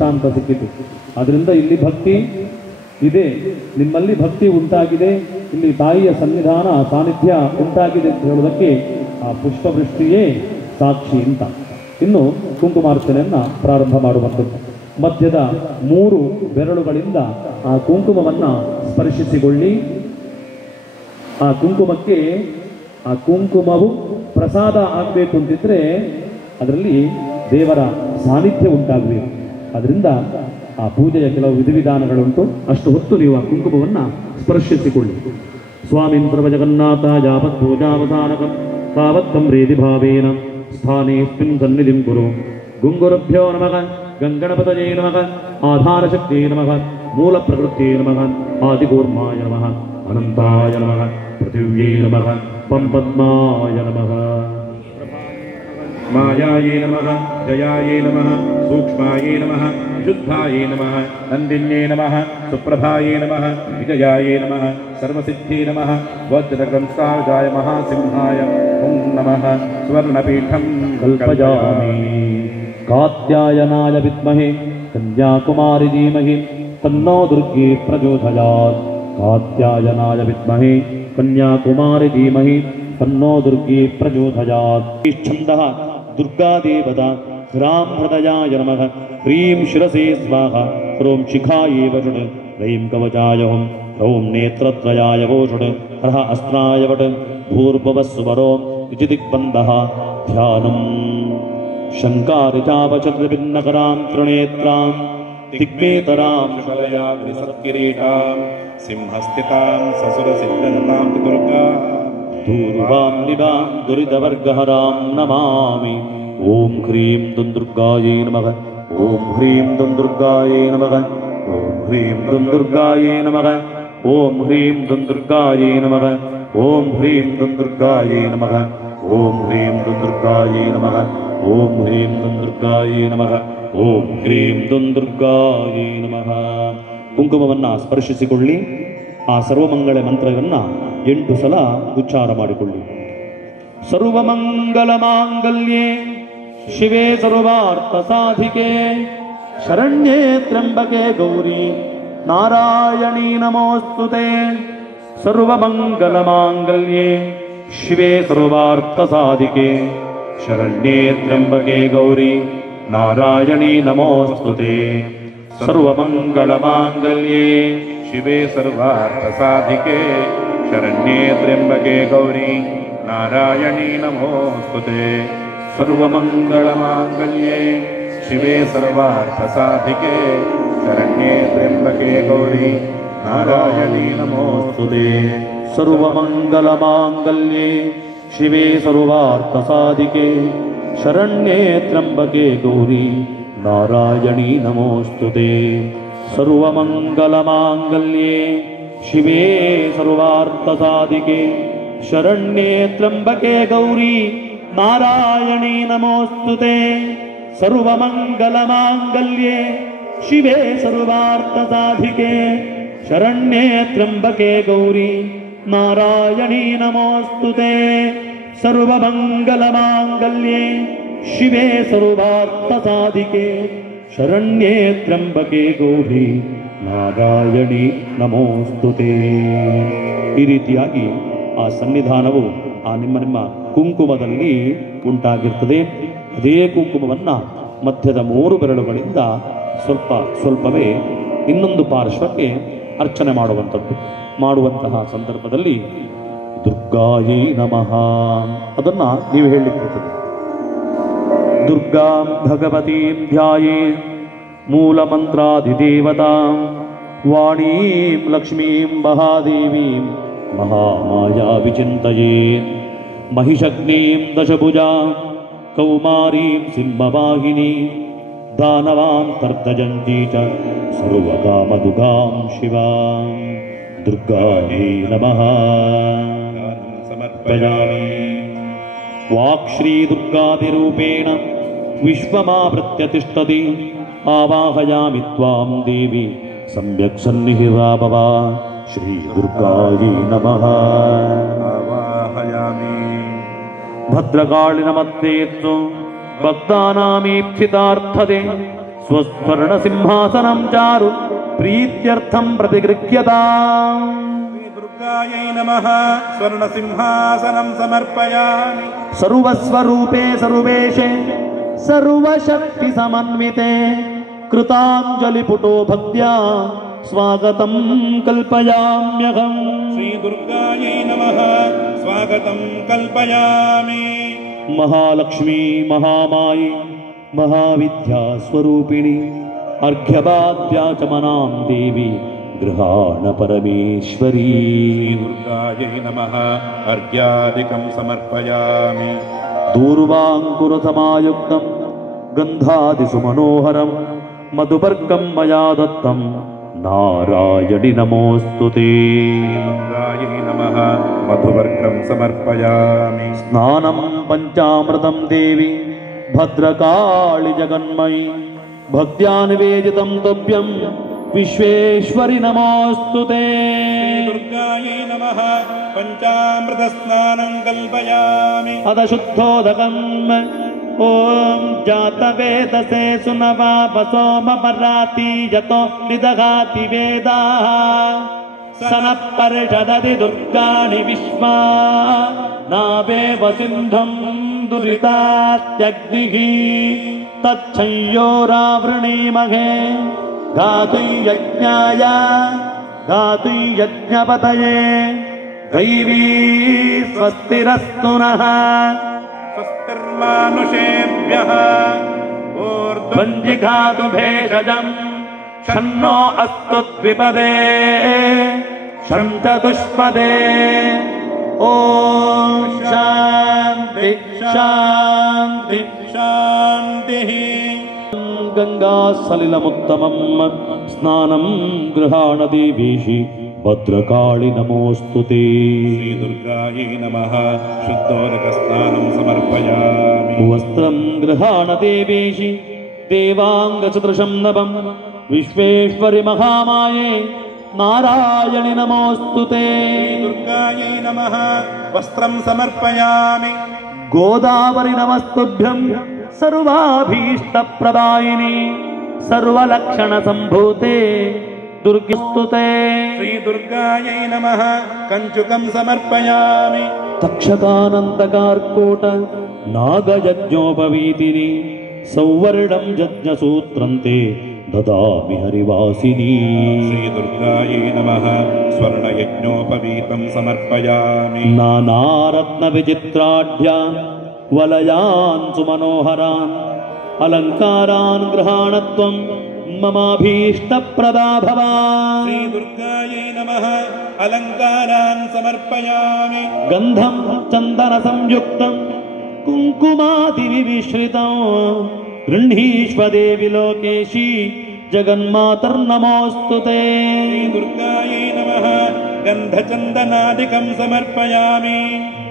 ದೃಷ್ಟಾಂತ ಸಿಕ್ಕಿತು. ಅದರಿಂದ ಇಲ್ಲಿ ಭಕ್ತಿ ಇದೆ, ನಿಮ್ಮಲ್ಲಿ ಭಕ್ತಿ ಉಂಟಾಗಿದೆ, ಇಲ್ಲಿ ತಾಯಿಯ ಸನ್ನಿಧಾನ ಸಾನ್ನಿಧ್ಯ ಉಂಟಾಗಿದೆ ಅಂತ ಹೇಳೋದಕ್ಕೆ ಆ ಪುಷ್ಪವೃಷ್ಟಿಯೇ ಸಾಕ್ಷಿ ಅಂತ. ಇನ್ನು ಕುಂಕುಮಾರ್ಚನೆಯನ್ನು ಪ್ರಾರಂಭ ಮಾಡುವಂಥದ್ದು. ಮಧ್ಯದ 3 ಬೆರಳುಗಳಿಂದ ಆ ಕುಂಕುಮವನ್ನು ಸ್ಪರ್ಶಿಸಿಕೊಳ್ಳಿ. ಆ ಕುಂಕುಮವು ಪ್ರಸಾದ ಆಗಬೇಕು ಅಂತಿದ್ರೆ ಅದರಲ್ಲಿ ದೇವರ ಸಾನ್ನಿಧ್ಯ ಉಂಟಾಗಬೇಕು. ಅದರಿಂದ ಆ ಪೂಜೆಯ ಕೆಲವು ವಿಧಿವಿಧಾನಗಳುಂಟು. ಅಷ್ಟು ಹೊತ್ತು ನೀವು ಆ ಕುಂಕುಮವನ್ನು ಸ್ಪರ್ಶಿಸಿಕೊಳ್ಳಿ. ಸ್ವಾಮೀಂ ಸರ್ವಜಗನ್ನಾಥ ಯಾವತ್ ಪೂಜಾವಸಾನಕಂ ತಾವತ್ತಂ ಪ್ರೀತಿ ಭಾವೇನ ಸ್ಥಾನೇಸ್ಮಿನ್ ಸನ್ನಿಧಿಂ ಕುರು. ಗುಂಗುರಭ್ಯೋ ನಮಃ, ಗಂಗಣಪತಯೇ ನಮಃ, ಆಧಾರಶಕ್ತಿಯೇ ನಮಃ, ಮೂಲ ಪ್ರಕೃತಿಯೇ ನಮಃ, ಆದಿಕೂರ್ಮಾಯ ನಮಃ, ಅನಂತಾಯ ನಮಃ, ಪೃಥಿವ್ಯೇ ನಮಃ, ಪಂಪದ್ಮಾಯ ನಮಃ. ಮಾಯಾಯೇ ನಮಃ, ಜಯಾಯೇ ನಮಃ, ಸೂಕ್ಷ್ಮಾಯೇ ನಮಃ, ಶುದ್ಧಾಯೇ ನಮಃ, ನಂದಿನ್ಯೇ ನಮಃ, ಸುಪ್ರಭಾಯೇ ನಮಃ, ವಿಜಯಾಯೇ ನಮಃ, ಸರ್ವಸಿದ್ಧೇ ನಮಃ, ವಜ್ರಕಂಸಾಯ ಮಹಾಸಿಂಹಾಯ ಓಂ ನಮಃ. ಸ್ವರ್ಣಪೀಠಂ ಕಲ್ಪಯಾಮಿ. ಕಾತ್ಯಾಯನಾಯ ವಿದ್ಮಹೇ ಕನ್ಯಾಕುಮಾರಿ ಧೀಮಹಿ ತನ್ನೋ ದುರ್ಗೆ ಪ್ರಚೋದಯಾತ್. ಕಾತ್ಯಾಯನಾಯ ವಿದ್ಮಹೇ ಕನ್ಯಾಕುಮಾರಿ ಧೀಮಹಿ ತನ್ನೋ ದುರ್ಗೆ ಪ್ರಚೋದಯಾತ್. ಛಂದಃ ದುರ್ಗಾದೇವತಾ ಹ್ರಾಂ ಹೃದಯಾಯ ನಮಃ, ಹ್ರೀಂ ಶಿರಸೇ ಸ್ವಾಹ, ಹ್ರೌಂ ಶಿಖಾಯೇ ವಷಟ್, ಹ್ರೈಂ ಕವಚಾಯ ಓಂ, ಹ್ರೌಂ ನೇತ್ರತ್ರಯಾಯ ವೋಷಟ್, ಹ್ರಃ ಅಸ್ತ್ರಾಯ ವಟ್, ಭೂರ್ಭುವಸ್ಸುವರೋ ಇತಿದಿಗ್ಬಂಧಃ. ಧ್ಯಾನಂ ಶಂಕಾರಿ ಚಾವಚತ್ರಿಭಿನ್ನಕರಾಂ ತ್ರಿನೇತ್ರಾಂ ದಿಗ್ಮೇತರಾಂ ಶಲಯಾಗ್ನಿ ಸತ್ಕಿರೀಟಾಂ ಸಿಂಹಸ್ಥಿತಾಂ ಸಸುರಸಿದ್ಧನತಾಂ ದುರ್ಗಾ ದೂರ್ವಾಂ ನಿವಾಂ ದುರಿತವರ್ಗಹರಾಂ ನಮಾಮಿ. ಓಂ ಹ್ರೀಂ ದುಂದುರ್ಗಾಯೇ ನಮಃ, ಓಂ ಹ್ರೀಂ ದುಂದುರ್ಗಾಯೇ ನಮಃ, ಓಂ ಹ್ರೀಂ ದುಂದುರ್ಗಾಯೇ ನಮಃ, ಓಂ ಹ್ರೀಂ ದುಂದುರ್ಗಾಯೇ ನಮಃ, ಓಂ ಹ್ರೀಂ ದುಂದುರ್ಗಾಯೇ ನಮಃ, ಓಂ ಹ್ರೀಂ ದುಂದುರ್ಗಾಯೇ ನಮಃ, ಓಂ ಹ್ರೀಂ ದುಂದುರ್ಗಾಯೇ ನಮಃ, ಓಂ ಹ್ರೀಂ ದುಂದುರ್ಗಾಯೇ ನಮಃ. ಕುಂಕುಮವನ್ನು ಸ್ಪರ್ಶಿಸಿಕೊಳ್ಳಿ. ಆ ಸರ್ವಮಂಗಳ ಮಂತ್ರವನ್ನು 8 ಸಲ ಉಚ್ಚಾರ ಮಾಡಿಕೊಳ್ಳಿ. ಸರ್ವಮಂಗಲ ಮಾಂಗಲ್ಯೆ ಶಿವೆ ಸರ್ವಾರ್ಥ ಸಾಧಿಕೆ ಶರಣ್ಯೇ ತ್ರ್ಯಂಬಕೆ ಗೌರಿ ನಾರಾಯಣೀ ನಮೋಸ್ತುತೆ. ಸರ್ವಮಂಗಲ ಮಾಂಗಲ್ಯೆ ಶಿವೆ ಸರ್ವಾರ್ಥ ಸಾಧಿಕೆ ಶರಣ್ಯೇ ತ್ರ್ಯಂಬಕೆ ಗೌರಿ ನಾರಾಯಣೀ ನಮೋಸ್ತುತೆ. ಸರ್ವಮಂಗಲ ಮಾಂಗಲ್ಯೆ ಶಿವೆ ಸರ್ವಾರ್ಥ ಸಾಧಿಕೆ ಶರಣ್ಯೇ ತ್ರ್ಯಂಬಕೆ ಗೌರಿ ನಾರಾಯಣೀ ನಮೋಸ್ತುತೆ. ಸರ್ವಮಂಗಳ ಮಾಂಗಲ್ಯೆ ಶಿವೆ ಸರ್ವಾರ್ಥ ಸಾಧಿಕೆ ಶರಣ್ಯೇ ತ್ರ್ಯಂಬಕೆ ಗೌರಿ ನಾರಾಯಣೀ ನಮೋಸ್ತುತೆ. ಸರ್ವಮಂಗಲ ಮಾಂಗಲ್ಯೆ ಶಿವೆ ಸರ್ವಾರ್ಥ ಸಾಧಿಕೆ ಶರಣ್ಯೇ ತ್ರ್ಯಂಬಕೆ ಗೌರಿ ನಾರಾಯಣೀ ನಮೋಸ್ತುತೆ. ಸರ್ವಮಂಗಲ ಮಾಂಗಲ್ಯೆ ಶಿವೆ ಸರ್ವಾರ್ಥ ಸಾಧಿಕೆ ಶರಣ್ಯೇ ತ್ರ್ಯಂಬಕೆ ಗೌರಿ ನಾರಾಯಣೀ ನಮೋಸ್ತುತೆ. ಸರ್ವಮಂಗಲ ಮಾಂಗಲ್ಯೆ ಶಿವೆ ಸರ್ವಾರ್ಥ ಸಾಧಿಕೆ ಶರಣ್ಯೇ ತ್ರ್ಯಂಬಕೆ ಗೌರಿ ನಾರಾಯಣೀ ನಮೋಸ್ತುತೆ. ಸರ್ವಮಂಗಲ ಮಾಂಗಲ್ಯೆ ಶಿವೆ ಸರ್ವಾರ್ಥ ಸಾಧಿಕೆ ಶರಣ್ಯೇ ತ್ರ್ಯಂಬಕೆ ಗೌರಿ ನಾರಾಯಣಿ ನಮೋಸ್ತುತೆ. ಈ ರೀತಿಯಾಗಿ ಆ ಸನ್ನಿಧಾನವು ಆ ನಿಮ್ಮ ಕುಂಕುಮದಲ್ಲಿ ಉಂಟಾಗಿರ್ತದೆ. ಅದೇ ಕುಂಕುಮವನ್ನು ಮಧ್ಯದ 3 ಬೆರಳುಗಳಿಂದ ಸ್ವಲ್ಪವೇ ಇನ್ನೊಂದು ಪಾರ್ಶ್ವಕ್ಕೆ ಅರ್ಚನೆ ಮಾಡುವಂತಹ ಸಂದರ್ಭದಲ್ಲಿ ದುರ್ಗಾಯೇ ನಮಃ ಅದನ್ನು ನೀವು ಹೇಳಲಿಕ್ಕಿರ್ತದೆ. ದುರ್ಗಾಂ ಭಗವತೀಂ ಧ್ಯಾಯೇ ಮೂಲಮಂತ್ರಾಧಿದೇವತಾಂ ವಾಣೀಂ ಲಕ್ಷ್ಮೀಂ ಮಹಾದೇವೀಂ ಮಹಾಮಾಯಾ ವಿಚಿಂತಯೇ. ಮಹಿಷಗ್ನೀಂ ದಶಭುಜಾಂ ಕೌಮಾರೀಂ ಸಿಂಹವಾಹಿನಿ ದಾನವಾಂ ತರ್ಧಜಂತೀ ಚ ಸರ್ವಕಾಮದುಗಾಂ ಶಿವಾಂ ದುರ್ಗಾಯೇ ನಮಃ ಸಮರ್ಪಯಾಮಿ. ವಾಕ್ಶ್ರೀ ದುರ್ಗಾದಿರೂಪೇಣ ವಿಶ್ವಮಾವೃತ್ಯ ತಿಷ್ಠತಿ ಆವಾಹಯಾಮಿ ತ್ವಾಂ ದೇವಿ ಸಮ್ಯಕ್ ಸನ್ನಿಹಿತಾ ಭವ. ಶ್ರೀ ದುರ್ಗಾಯೇ ನಮಃ ಆವಾಹಯಾಮಿ. ಭದ್ರಕಾಳಿ ನಮಸ್ತೇತ್ಸು ಭಕ್ತಾನಾಮೀಪ್ಸಿತಾರ್ಥದೆ ಸ್ವಸ್ವರ್ಣ ಸಿಂಹಾಸನಂ ಚಾರು ಪ್ರೀತ್ಯರ್ಥಂ ಪ್ರತಿಗೃಹ್ಯತಾಂ. ಶ್ರೀ ದುರ್ಗಾಯೈ ನಮಃ. ಸ್ವರ್ಣ ಸಿಂಹಾಸನಂ ಸಮರ್ಪಯಾಮಿ. ಸರ್ವಸ್ವರೂಪೇ ಸರ್ವೇಶೇ ಸರ್ವಶಕ್ತಿ ಸಮನ್ವಿತೆ ಕೃತಾಂಜಲಿಪುಟೋ ಭಕ್ತ್ಯಾ ಸ್ವಾಗತಂ ಕಲ್ಪಯಾಮ್ಯಹಂ. ಶ್ರೀ ದುರ್ಗಾಯೈ ನಮಃ. ಸ್ವಾಗತಂ ಕಲ್ಪಯಾಮಿ. ಮಹಾಲಕ್ಷ್ಮೀ ಮಹಾಮಾಯಿ ಮಹಾವಿದ್ಯಾ ಸ್ವರೂಪಿಣಿ ಅರ್ಘ್ಯಪಾದ್ಯಾಚಮನಾಂ ದೇವಿ ಗೃಹಾಣ ಪರಮೇಶ್ವರಿ. ಶ್ರೀ ದುರ್ಗಾಯೈ ನಮಃ. ಅರ್ಘ್ಯಾದಿಕಂ ಸಮರ್ಪಯಾಮಿ. ದೂರ್ವಾಂಕುರಸಮಾಯುಕ್ತಂ ಗಂಧಾದಿಸುಮನೋಹರಂ ಮಧುಪರ್ಕಂ ಮಯಾ ದತ್ತಂ ನಾರಾಯಣಿ ನಮೋಸ್ತುತೇ. ದುರ್ಗಾಯೈ ನಮಃ. ಮಧುವರ್ಕಂ ಸಮರ್ಪಯಾಮಿ. ಸ್ನಾನಂ ಪಂಚಾಮೃತಂ ದೇವಿ ಭದ್ರಕಾಳಿ ಜಗನ್ಮಯಿ ಭಕ್ತ್ಯಾ ನಿವೇದಿತಂ ತುಭ್ಯಂ ವಿಶ್ವೇಶ್ವರಿ ನಮೋಸ್ತುತೇ. ದುರ್ಗಾಯೈ ನಮಃ. ಪಂಚಾಮೃತ ಸ್ನಾನಂ ಕಲ್ಪಯಾಮಿ. ಅದ ಶುದ್ಧೋದಕಂ ಓಂ ಜಾತವೇದಸೆ ಸುನವಾಪ ಸೋಮ ಪರಾತಿ ಯತೋ ನಿದಘಾತಿ ವೇದಾಃ ಸನಃ ಪರಿಷದದಿ ದುರ್ಗಾಣಿ ವಿಶ್ವಾ ನಾವೇವ ಸಿಂಧಂ ದುರಿತಾತ್ಯಗ್ನಿಃ ತಚ್ಛಂಯೋರಾವೃಣೀಮಹೇ ಘಾತುಂ ಯಜ್ಞಾಯ ಘಾತುಂ ಯಜ್ಞಪತಯೇ ದೈವೀ ಸ್ವಸ್ತಿರಸ್ತು ನಃ. ಸ್ವಸ್ತಿರ್ಮಾನುಷೇಭ್ಯಃ. ವಂಜಿಘಾತು ಭೇಷಜಂ ಷಣ್ಣೋ ಅಸ್ತು ದ್ವಿಪದೇ ಶಂ ಚತುಷ್ಪದೇ. ಓಂ ಶಾಂತಿ ಶಾಂತಿ ಶಾಂತಿ. ಗಂಗಾ ಸಲಿಲಮುತ್ತಮಂ ಸ್ನಾನಂ ಗೃಹಾಣ ದೇವೀಶಿ ಭದ್ರಕಾಳಿ ನಮೋಸ್ತುತೇ. ಶ್ರೀ ದುರ್ಗಾಯೈ ನಮಃ. ಶುದ್ಧೋದಕ ಸ್ನಾನಂ ಸಮರ್ಪಯಾಮಿ. ವಸ್ತ್ರಂ ಗೃಹಾಣ ದೇವೇಶಿ ದೇವಾಂಗಚತುರ್ಷಂ ನಭಂ ವಿಶ್ವೇಶ್ವರಿ ಮಹಾಮಾಯೇ ನಾರಾಯಣಿ ನಮೋಸ್ತುತೇ. ದುರ್ಗಾಯೈ ನಮಃ. ವಸ್ತ್ರಂ ಸಮರ್ಪಯಾಮಿ. ಗೋದಾವರಿ ನಮಸ್ತುಭ್ಯಂ ಸರ್ವಾಭೀಷ್ಟ ಪ್ರದಾಯಿನಿ ಸರ್ವಲಕ್ಷಣ ಸಂಭೂತೆ ದುರ್ಗಿಸ್ತುತೆ. ಶ್ರೀ ದುರ್ಗಾಯೈ ನಮಃ. ಕಂಚುಕಂ ಸಮರ್ಪಯಾಮಿ. ತಕ್ಷಕಾನಂದಕಾರ್ಕೋಟ ನಾಗಯಜ್ಞೋಪವೀತಿನಿ ಸೌವರ್ಣಂ ಯಜ್ಞಸೂತ್ರಂತೆ ದದಾಮಿ ಹರಿವಾಸಿನಿ. ಶ್ರೀ ದುರ್ಗಾಯೈ ನಮಃ. ಸ್ವರ್ಣಯಜ್ಞೋಪವೀತಂ ಸಮರ್ಪಯಾಮಿ. ನಾನಾರತ್ನ ವಿಚಿತ್ರಾಢ್ಯ ವಲಯಾನ್ ಸುಮನೋಹರಾನ್ ಅಲಂಕಾರಾನ್ ಗೃಹಾಣತ್ವಂ ಮಮಾಭೀಷ್ಟ ಪ್ರದಾ ಭವ. ಶ್ರೀ ದುರ್ಗಾಯೈ ನಮಃ. ಅಲಂಕಾರಾನ್ ಸಮರ್ಪಯಾಮಿ. ಗಂಧಂ ಚಂದನ ಸಂಯುಕ್ತಂ ಕುಂಕುಮಾದಿ ವಿಶ್ರಿತಂ ಗೃಹೀಷ್ವ ದೇವಿ ಲೋಕೇಶಿ ಜಗನ್ಮಾತರ್ನಮೋಸ್ತುತೇ. ಶ್ರೀ ದುರ್ಗಾಯೈ ನಮಃ. ಗಂಧಚಂದನಾದಿಕಂ ಸಮರ್ಪಯಾಮಿ.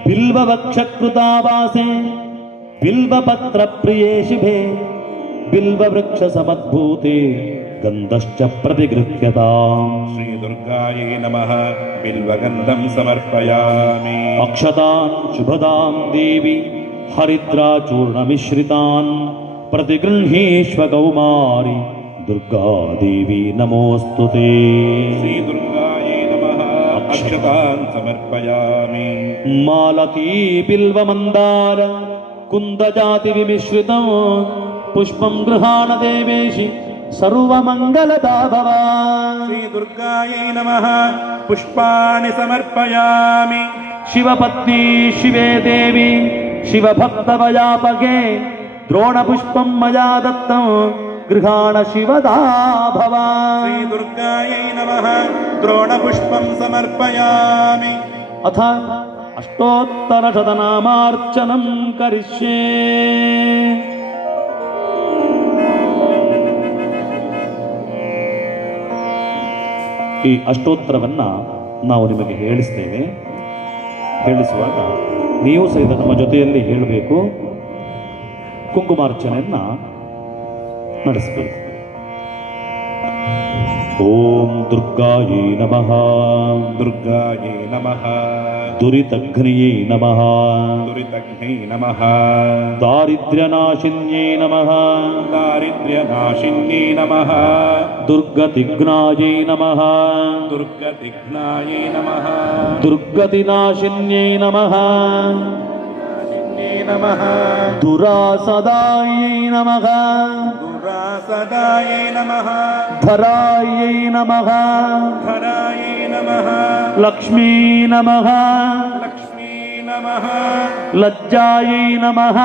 ಬಿಲ್ವವಕ್ಷಕೃತಾವಾಸೆ ಬಿಲ್ವಪತ್ರ ಪ್ರಿಯೇ ಶಿಭೆ ಬಿಲ್ವವೃಕ್ಷ ಸಮದ್ಭೂತೆ ಗಂಧಶ್ಚ ಪ್ರತಿಗೃಹ್ಯತಾಂ. ಶ್ರೀ ದುರ್ಗಾಯೈ ನಮಃ. ಬಿಲ್ವಗಂಧಂ ಸಮರ್ಪಯಾಮಿ. ಅಕ್ಷತಾನ್ ಶುಭದಾಂ ದೇವಿ ಹರಿದ್ರಾಚೂರ್ಣಮಿಶ್ರಿತಾನ್ ಪ್ರತಿಗೃಹೀಷ್ವ ಕೌಮಾರಿ ದುರ್ಗಾದೇವಿ ನಮೋಸ್ತುತೇ. ಶ್ರೀ ದುರ್ಗಾಯೈ ನಮಃ. ಅಕ್ಷತಾನ್ ಸಮರ್ಪಯಾಮಿ. ಮಾಲತೀ ಬಿಲ್ವಮಂದಾರ ಕುಂದಜಾತಿ ವಿಮಿಶ್ರಿತಂ ಪುಷ್ಪಂ ಗೃಹಾಣ ದೇವೇಶಿ ಸರ್ವಮಂಗಲದಾ ಭವ. ಶ್ರೀ ದುರ್ಗಾಯೈ ನಮಃ. ಪುಷ್ಪಾಣಿ ಸಮರ್ಪಯಾಮಿ. ಶಿವಪತ್ನಿ ಶಿವೇ ದೇವಿ ಶಿವಭಕ್ತವಯಾಪಗೆ ದ್ರೋಣಪುಷ್ಪಂ ಮಯಾ ದತ್ತಂ ಗೃಹಾಣ ಶಿವದಾ ಭವ. ಶ್ರೀ ದುರ್ಗಾಯೈ ನಮಃ. ದ್ರೋಣಪುಷ್ಪಂ ಸಮರ್ಪಯಾಮಿ. ಅಥ ಅಷ್ಟೋತ್ತರಶತನಾಮಾರ್ಚನಂ ಕರಿಷ್ಯೇ. ಈ ಅಷ್ಟೋತ್ತರವನ್ನ ನಾವು ನಿಮಗೆ ಹೇಳಿಸ್ತೇವೆ. ಹೇಳಿಸುವಾಗ ನೀವು ಸಹಿತ ನಮ್ಮ ಜೊತೆಯಲ್ಲಿ ಹೇಳಬೇಕು. ಕುಂಕುಮಾರ್ಚನೆಯನ್ನ ನಡೆಸಬೇಕು. ಓಂ ದುರ್ಗಾಯೈ ನಮಃ. ದುರ್ಗಾಯೈ ನಮಃ. ದುರಿತಘ್ನಿಯೈ ನಮಃ. ದುರಿತಘ್ನೈ ನಮಃ. ದಾರಿದ್ರ್ಯನಾಶಿನ್ಯೈ ನಮಃ. ದಾರಿದ್ರ್ಯನಾಶಿನ್ಯೈ ನಮಃ. ದುರ್ಗತಿಘ್ನಾಯೈ ನಮಃ. ದುರ್ಗತಿಘ್ನಾಯೈ ನಮಃ. ದುರ್ಗತಿನಾಶಿನ್ಯೈ ನಮಃ. ನಮಃ. ದುರಾಸದಾಯೈ ನಮಃ. ದುರಾಸದಾಯೈ ನಮಃ. ಧರಾಯೈ ನಮಃ. ಧರಾಯೈ ನಮಃ. ಲಕ್ಷ್ಮೀ ನಮಃ. ಲಕ್ಷ್ಮೀ ನಮಃ. ಲಜ್ಜಾಯೈ ನಮಃ.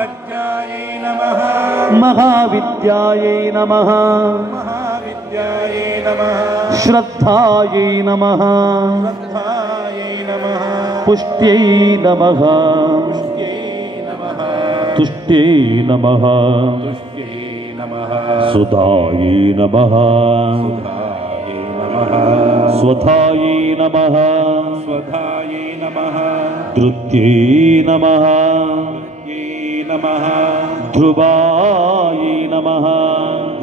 ಲಜ್ಜಾಯೈ ನಮಃ. ಮಹಾವಿದ್ಯಾಯೈ ನಮಃ. ಮಹಾವಿದ್ಯಾಯೈ ನಮಃ. ಶ್ರದ್ಧಾಯೈ ನಮಃ. ಶ್ರದ್ಧಾಯೈ ನಮಃ. ಪುಷ್ಟ್ಯೈ ನಮಃ. ತುಷ್ಟ್ಯೈ ನಮಃ. ತುಷ್ಟ್ಯೈ ನಮಃ. ಸುಧಾಯೈ ನಮಃ. ಸುಧಾಯೈ ನಮಃ. ಸ್ವಧಾಯೈ ನಮಃ. ಸ್ವಧಾಯೈ ನಮಃ. ಧೃತ್ಯೈ ನಮಃ. ಧೃತ್ಯೈ ನಮಃ. ಧ್ರುವಾಯೈ ನಮಃ.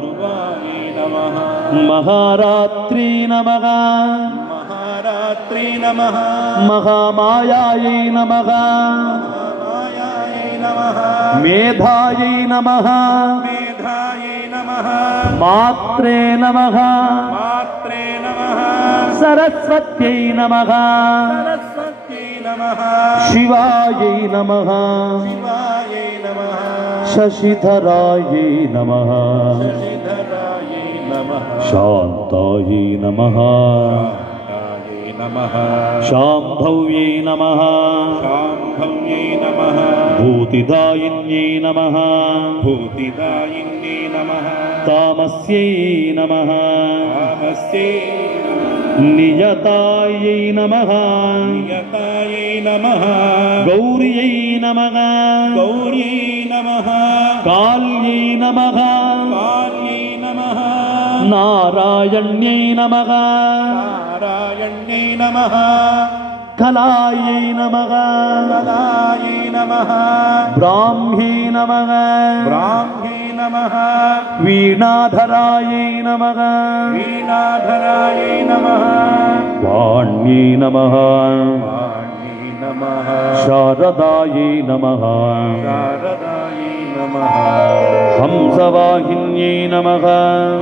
ಧ್ರುವಾಯೈ ನಮಃ. ಮಹಾರಾತ್ರಿ ನಮಃ. ಮಹಾರಾತ್ರಿ ನಮಃ. ಮಹಾಮಾಯಾಯೈ ನಮಃ. ಮಾಯಾಯೈ ನಮಃ. ಮೇಧಾಯೈ ನಮಃ. ಮೇಧಾಯೈ ನಮಃ. ಮಾತ್ರೇ ನಮಃ. ಮಾತ್ರೇ ನಮಃ. ಸರಸ್ವತ್ಯೈ ನಮಃ. ಸರಸ್ವತ್ಯೈ ನಮಃ. ಶಿವಾಯೈ ನಮಃ. ಶಿವಾಯೈ ನಮಃ. ಶಶಿಧರಾಯೈ ನಮಃ. ಶಶಿಧರಾಯೈ ನಮಃ. ಶಾಂತಾಯೈ ನಮಃ. ಶಾಂತಾಯೈ ನಮಃ. ಶಾಂಭವ್ಯೈ ನಮಃ. ಶಾಂಭವ್ಯೈ ನಮಃ. ಭೂತಿದಾಯಿನ್ಯೈ ನಮಃ. ಭೂತಿದಾಯಿನ್ಯೈ ನಮಃ. ತಾಮಸ್ಯೈ ನಮಃ. ತಾಮಸ್ಯೈ ನಮಃ. ನಿಯತಾಯೈ ನಮಃ. ನಿಯತಾಯೈ ನಮಃ. ಗೌರ್ಯೈ ನಮಃ. ಗೌರ್ಯೈ ನಮಃ. ಕಾಲ್ಯೈ ನಮಃ. ಕಾಲ್ಯೈ ನಮಃ. ನಾರಾಯಣ್ಯೈ ನಮಃ. ನಾರಾಯಣ್ಯೈ ನಮಃ. ಕಲಾಯೈ ನಮಃ. ಕಲಾಯೈ ನಮಃ. ಬ್ರಾಹ್ಮ್ಯೈ ನಮಃ. ಬ್ರಾಹ್ಮ್ಯೈ ನಮಃ. ವೀಣಾಧರಾಯೈ ನಮಃ. ವೀಣಾಧರಾಯೈ ನಮಃ. ವಾಣ್ಯೈ ನಮಃ. ವಾಣ್ಯೈ ನಮಃ. ಶಾರದಾಯೈ ನಮಃ. ಶಾರದಾಯೈ ನಮಃ. ಹಂಸವಾಹಿನ್ಯೈ ನಮಃ.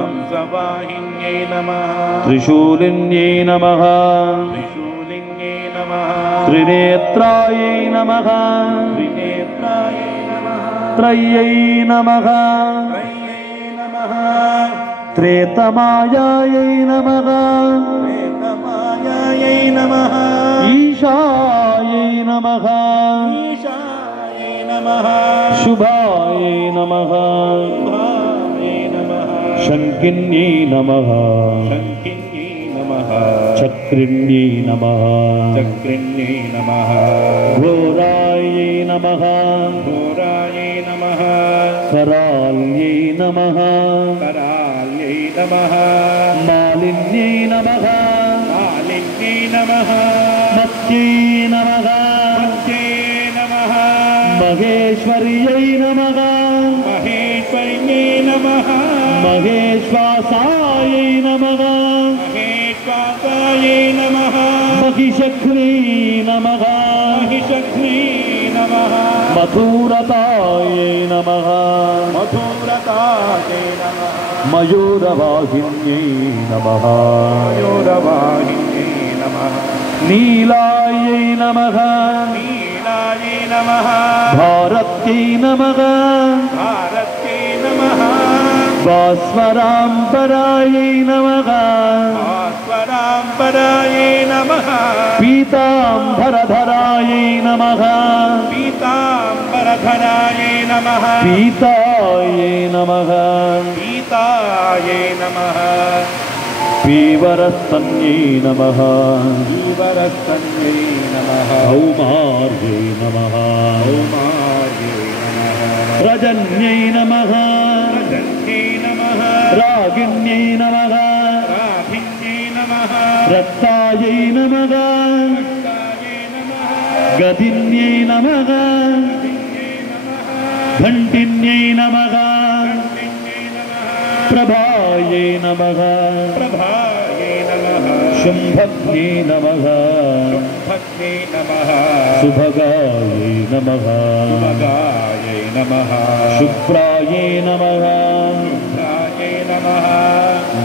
ಹಂಸವಾಹಿನ್ಯೈ ನಮಃ. ತ್ರಿಶೂಲಿನ್ಯೈ ನಮಃ. ತ್ರಿಶೂಲಿನ್ಯೈ ನಮಃ. ತ್ರಿನೇತ್ರಾಯೈ ನಮಃ. ತ್ರಿನೇತ್ರಾಯೈ ನಮಃ. ತ್ರಯ್ಯೈ ನಮಃ. ತ್ರಯ್ಯೈ ನಮಃ. ತ್ರೇತಮಾಯಾಯೈ ನಮಃ. ವೇದಮಾಯಾಯೈ ನಮಃ. ಈಶಾಯೈ ನಮಃ. ಈಶಾಯೈ ನಮಃ. ಶುಭಾಯೈ ನಮಃ. ಶುಭಾಯೈ ನಮಃ. ಶಂಕಿನ್ಯೈ ನಮಃ. ಶಂಕಿನ್ಯೈ ನಮಃ. ಚಕ್ರಿಣ್ಯೈ ನಮಃ. ಚಕ್ರಿಣ್ಯೈ ನಮಃ. ಘೋರಾಯೈ ನಮಃ. ಘೋರಾಯೈ ನಮಃ. ಕರಾಲ್ಯೈ ನಮಃ. ಕರಾಲ್ಯೈ ನಮಃ. ಮಾಲಿನ್ಯೈ ನಮಃ. ಮಾಲಿನ್ಯೈ ನಮಃ. ಮತ್ಯೈ ನಮಃ. ಮತ್ಯೈ ನಮಃ. ಮಹೇಶ್ವರ್ಯೈ ನಮಃ. ಮಹೇಶ್ವರ್ಯೈ ನಮಃ. ಮಹೇಶ್ವಾಸಾಯೈ ನಮಃ. ಮಹೇಶ್ವಾಸಾಯೈ ನಮಃ. ಮಹಿಷಘ್ನೇ ನಮಃ. ಮಹಿಷಘ್ನೇ ನಮಃ. ಮಧುರತಾಯೈ ನಮಃ. ಮಧುರತಾಯೈ ನಮಃ. ಮಯೂರವಾಹಿನ್ಯೈ ನಮಃ. ಮಯೂರವಾಹಿನ್ಯೈ ನಮಃ. ನೀಲಾಯೈ ನಮಃ. ನೀಲಾಯೈ ನಮಃ. ಭಾರತ್ಯೈ ನಮಃ. ಭಾರತ್ಯೈ ನಮಃ. ಭಾಸ್ವರಾಂಬರಾಯೈ ನಮಃ. ಭಾಸ್ವರಾಂಬರಾಯೈ ನಮಃ. ಪೀತಾಂಬರಧರಾಯೈ ನಮಃ. ಪೀತಾಂಬರಧರಾಯೈ ನಮಃ. ಪೀತಾಯೈ ನಮಃ. ಪೀತಾಯೈ ನಮಃ. ಪೀವರಸ್ತನ್ಯೈ ನಮಃ. ಜೀವರಸ್ತನ್ಯೈ ನಮಃ. ಕೌಮಾರ್ಯೈ ನಮಃ. ಕೌಮಾರ್ಯೈ ನಮಃ. ರಜನ್ಯೈ ನಮಃ. ರಜನ್ಯೈ ನಮಃ. ರಾಗಿಣ್ಯೈ ನಮಃ. ರಾಭಿನ್ಯೈ ನಮಃ. ರಕ್ತಾಯೈ ನಮಃ. ರಕ್ತಾಯೈ ನಮಃ. ಗದಿನ್ಯೈ ನಮಃ. ಘಂಟಿನ್ಯೈ ನಮಃ. ಘಂಟಿನ್ಯೈ ನಮಃ. ಘಂಟಿನ್ಯೈ ನಮಃ. प्रभायै नमः प्रभायै नमः शुम्भग्ने नमः शुम्भग्ने नमः सुभगायै नमः सुभगायै नमः शुक्रायै नमः शुक्रायै नमः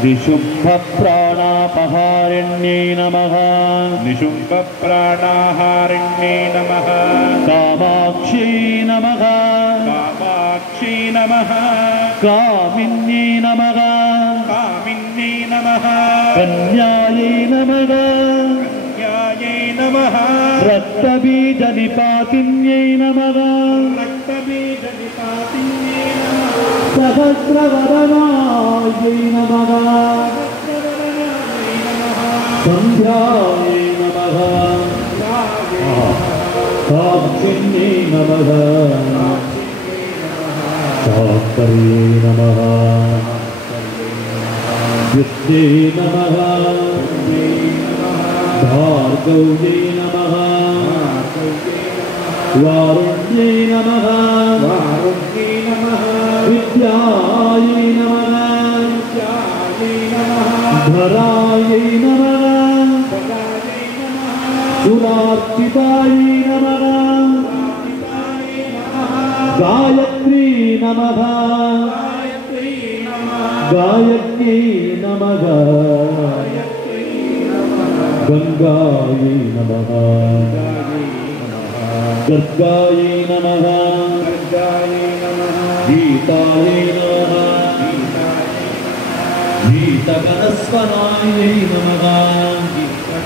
निशुम्भप्राणापहारिण्यै नमः निशुम्भप्राणाहारिण्यै नमः कामाक्ष्यै नमः कामाक्षी नमः कामिन्यै नमः कामिन्यै नमः कन्यायै नमः कन्यायै नमः रक्तबीजनिपातिन्यै नमः रक्तबीजनिपातिन्यै नमः सहस्रवदनायै नमः सन्ध्यायै नमः साक्षिण्यै नमः शाकर्यै नमः विद्ये नमः भार्गव्यै नमः वारुण्यै नमः वारुण्यै नमः विद्यायै नमः विद्यायै नमः धरायै नमः भगायै नमः सुरार्चितायै नमः पितायै नमः गायत्री नमः गायत्री नमः गायत्र्यै नमः गङ्गायै नमः गर्गायै नमः गर्गायै नमः गीतायै नमः गीतगणस्वनायै नमः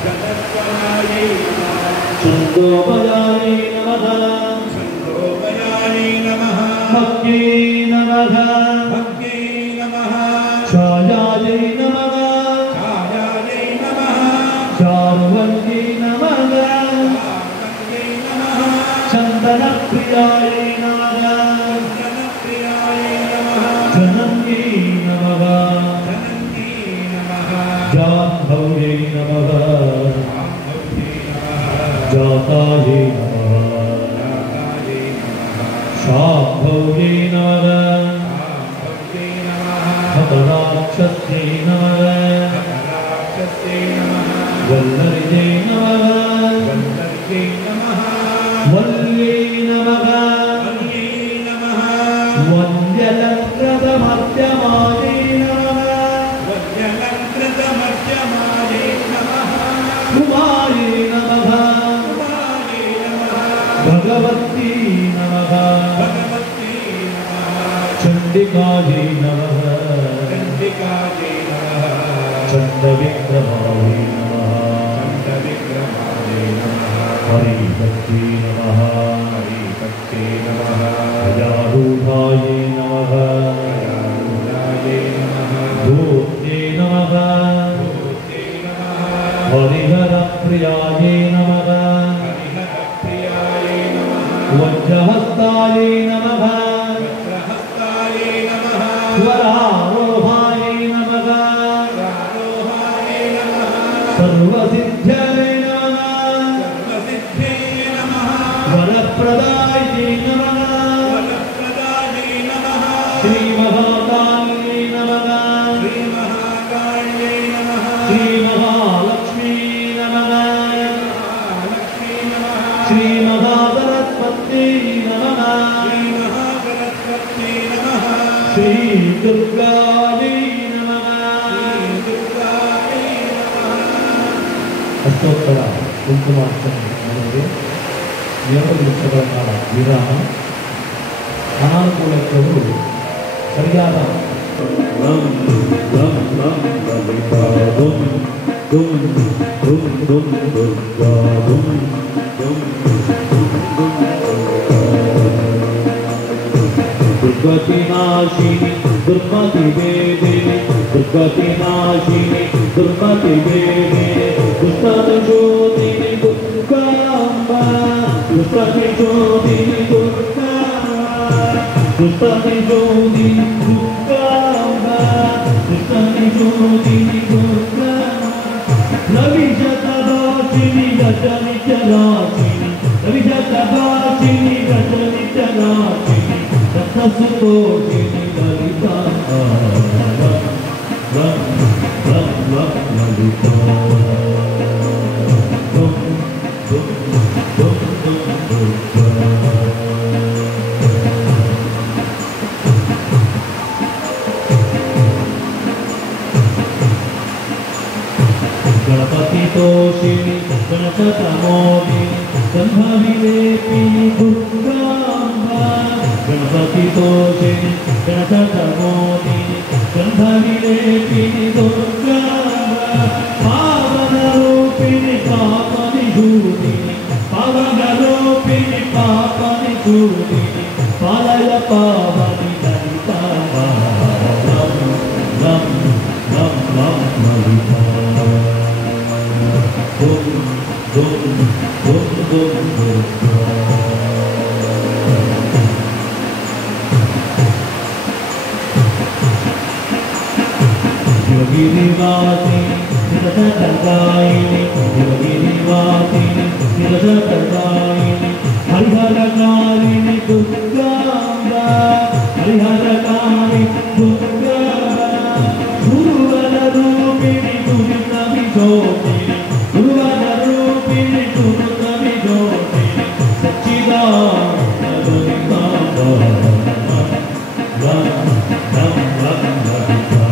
गणस्वनायै नमः छन्दोमयायै नमः छन्दोमयायै नमः भक्त्यै नमः भक्त्यै नमः छायायै नमः छायायै नमः चारुवल्यै नमः कामन्यै नमः चन्दनप्रियायै नमः जनप्रियायै नमः जनन्यै नमः धनन्यै नमः जाह्नव्यै नमः भव्यै नमः जातायै नमः जातायै नमः शाम्भव्यै नमः भव्यै नमः हतराक्षस्यै नमः राक्षस्यै नमः वल्लर्यै नमः वल्लभ्यै नमः वल्ल्यै नमः वल्यै नमः वन्द्यलङ्कृतमध्यमायै नमः वज्रलङ्कृतमध्यमायै नमः उमायै नमः उमायै नमः भगवत्यै नमः भगवत्यै नमः चण्डिकायै नमः चण्डिकायै नमः चण्डविक्रमायै नमः चण्डविक्रमायै नमः हरिभक्त्यै नमः हरिभक्त्यै नमः गजारूढायै नमः गजारूढायै नमः भूत्यै नमः भूत्यै नमः हरिहरप्रियायै नमः हरिहरप्रियायै नमः वज्रहस्तायै नमः वज्रहस्तायै नमः वरारोहायै नमः रारोहायै नमः सर्वसिद्ध्यै नमः सर्वसिद्ध्यै नमः वरप्रदायै नमः वरप्रदायै नमः श्रीमहाकाल्यै नमः श्रीमहाकाल्यै नमः श्रीमहालक्ष्मी नमः लक्ष्मी नमः श्रीमहासरस्वत्यै नमः श्रीमहासरस्वत्यै नमः श्रीदुर्गायै नमः दुर्गायै नमः ಅಷ್ಟೋತ್ತರ ಕುಂಕುಮಾರ್ಚನೆ ನಡೆದಿದೆ 2 ನಿಮಿಷಗಳ ಕಾಲ ವಿರಾಮ ಅನಾನುಕೂಲಕ್ಕವರು ಸರಿಯಾದ दुर्गतिनाशिनी दुर्मति वेदिनी दुर्गतिनाशिनी दुर्मति वेदिनी दुष्टनिशोधिनी दुर्गाम्बा दुष्टनिशोधिनी दुर्गाम्बा दुष्टनिशोधिनी दुर्गाम्बा दुष्टनिशोधिनी दुर्गाम्बा रविशतभाषिनी रजनिचलाशिनी रविशतभाषिनी रजनिचलाशिनी सतसुतोषिनी ललिता गणपति तोषिणि गणपतमोदिनि संभविलेपिनि दुर्गाम्बा गणपति तोषिणि गणपतमोदिनि संभविलेपिनि दुर्गाम्बा पावनरूपिणि पापनिषूदिनि पावनरूपिणि पापनिषूदिनि पालय पावनि ललिताम्बा लं लं लं लं ललिता Yogi-Nivasini, Nirasatadayini, Yogi-Nivasini, Nirasatadayini, Hariharakalini, Durgamba, Hariharakalini, Durgamba, Guruvana-rupini, Durita-vijotini, Guruvana-rupini, Durita-vijotini, Satchidananda-Durgamba, Lam, Lam, Lam, Lalita.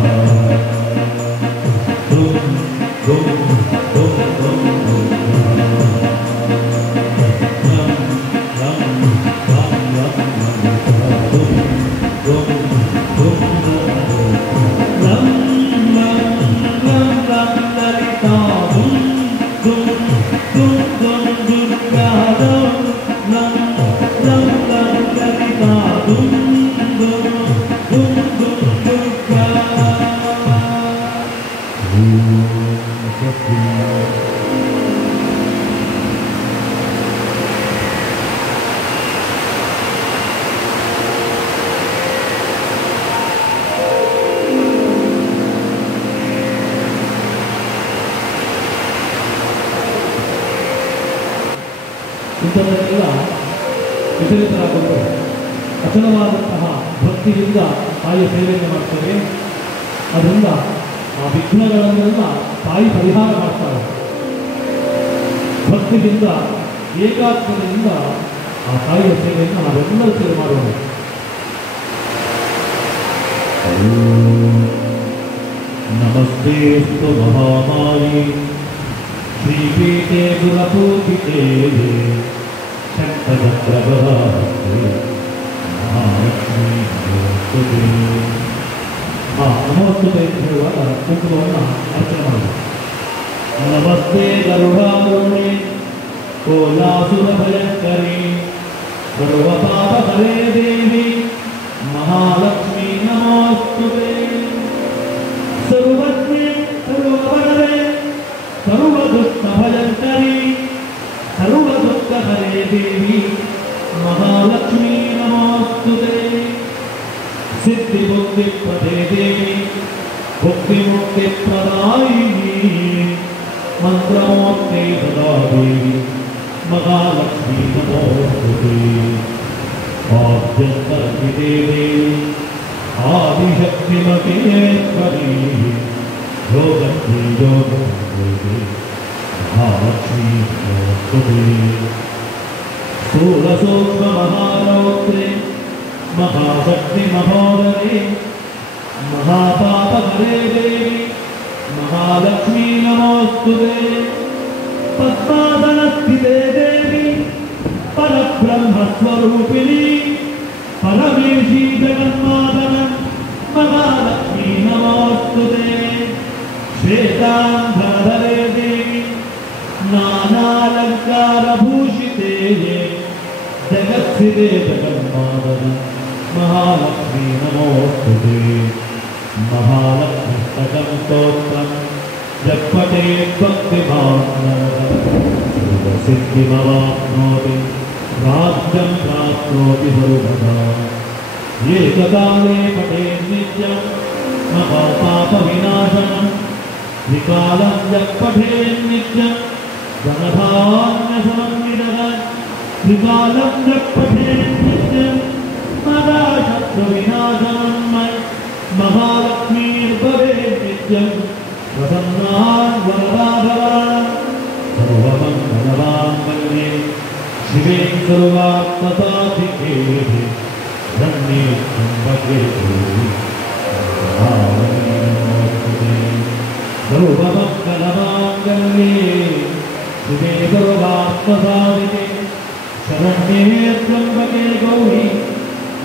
ಇಂಥವನ್ನೆಲ್ಲ ವಿಚಲಿತರಾಗೊಂಡು ಅಚಲವಾದಂತಹ ಭಕ್ತಿಯಿಂದ ತಾಯಿಯ ಸೇವೆಯನ್ನು ಮಾಡ್ತಾರೆ. ಅದರಿಂದ ಆ ವಿಘ್ನಗಳನ್ನೆಲ್ಲ ತಾಯಿ ಪರಿಹಾರ ಮಾಡ್ತಾರೆ. ಭಕ್ತಿಯಿಂದ ಏಕಾಗ್ರತೆಯಿಂದ ಆ ತಾಯಿಯ ಸೇವೆಯನ್ನು ನಾವೆಲ್ಲರೂ ಸೇವೆ ಮಾಡೋಣ. ನಮಸ್ತೆಸ್ತು ಮಹಾಮಾಯಿ ಶ್ರೀಪೀಠೆ ಗುರಪೂಜಿತೆ ಶಕ್ತಭದ್ರಭಾರತೆ ಮಹಾಲಕ್ಷ್ಮೀ ನಮೋಸ್ತುತೆ. ನಮೋಸ್ತುತೆ ಅಂತ ಹೇಳುವಾಗ ಕುಂಕುಮವನ್ನು ಅರ್ಚನೆ ಮಾಡೋದು. ನಮಸ್ತೆ ಗರುಡಾರುಣೆ ಕೋಲಾಸುರಭಯಂಕರಿ ಸರ್ವಪಾಪಹರೇ ದೇವಿ ಮಹಾಲಕ್ಷ್ಮೀ ನಮೋಸ್ತುತೆ. ಸರ್ವಜ್ಞೆ ಸರ್ವವರದೆ ಸರ್ವದುಃಖಭಯಂಕರಿ ಸರ್ವದುಃಖಹರೇ ದೇವಿ ಮಹಾಲಕ್ಷ್ಮೀ ನಮೋಸ್ತುತೆ. ಸಿದ್ಧಿಬುದ್ಧಿಪ್ರದೇ ದೇವಿ ಭುಕ್ತಿಮುಕ್ತಿಪ್ರದಾಯಿನಿ ಮಂತ್ರಮೂರ್ತಿ ಸದಾ ದೇವಿ ಮಹಾಲಕ್ಷ್ಮೀ ನಮೋಸ್ತುತೆ. ಆದ್ಯಂತರ್ಹಿತೆ ದೇವಿ ಆದಿಶಕ್ತಿಮತೇಶ್ವರಿ ಯೋಗಂತಿ ಯೋಗಂತಿ ಮಹಾಲಕ್ಷ್ಮೀ ನಮೋಸ್ತುತೆ. ಸ್ಥೂಲಸೂಕ್ಷ್ಮ ಮಹಾರೌದ್ರೇ महाशक्ति महोदरे महापापहरे देवी महालक्ष्मी नमोस्तुते. पद्मासनस्थिते देवी परब्रह्मस्वरूपिणी परमेशी जगन्मातन महालक्ष्मी नमोस्तुते. श्वेतांबरधरे देवी नानालंकारभूषिते जगत्स्थिते जगन्मातन महालक्ष्मी नमोस्तुते. महालक्ष्मीष्टकं स्तोत्रं जपठेत् भक्तिभावनः सिद्धिमवाप्नोति राज्यं प्राप्नोति सर्वदा. एककाले पठेत् नित्यं महापापविनाशनं त्रिकालं जपठेत् नित्यं धनधान्यसमन्वितः त्रिकालं जपठेत् नित्यं मदा शत्रुविनाशनं महालक्ष्मीर्भवेत् नित्यं प्रसन्नान् वरदाभवान् सर्वमङ्गलमाङ्गल्ये शिवे सर्वात्मसाधिके रण्ये त्र्यम्बके गौरी सर्वमङ्गलमाङ्गल्ये शिवे सर्वात्मसाधिके शरण्ये त्र्यम्बके गौरी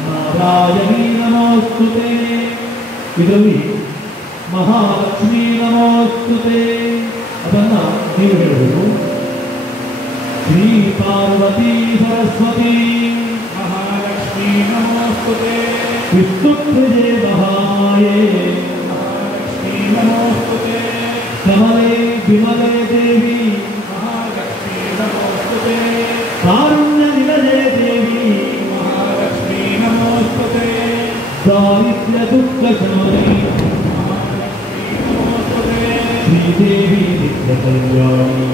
नारायणी नमोस्तुते ಇದರಲ್ಲಿ ಮಹಾಲಕ್ಷ್ಮೀ ನಮೋಸ್ತುತೆ ಅದನ್ನ ನೀವು ಹೇಳಬೇಕು ಶ್ರೀ ಪಾರ್ವತಿ ಸರಸ್ವತಿ ಮಹಾಲಕ್ಷ್ಮೀ ನಮೋಸ್ತುತೆ ವಿಷ್ಣುಪ್ರಿಯೆ ಮಹಾಮಾಯೇ ಮಹಾಲಕ್ಷ್ಮೀ ನಮೋಸ್ತುತೆ ಕಮಲೆ ವಿಮಲೆ ದೇವಿ ಮಹಾಲಕ್ಷ್ಮೀ ನಮೋಸ್ತುತೆ ಕಾರುಣ್ಯ ನಿಲಯೇ ದೇವಿ ಮಹಾಲಕ್ಷ್ಮೀ ನಮೋಸ್ತುತೆ दारिद्र्य दुःख शमने ಮಹಾಲಕ್ಷ್ಮೀ ನಮೋಸ್ತುತೆ श्रीदेवी नित्य कल्याणी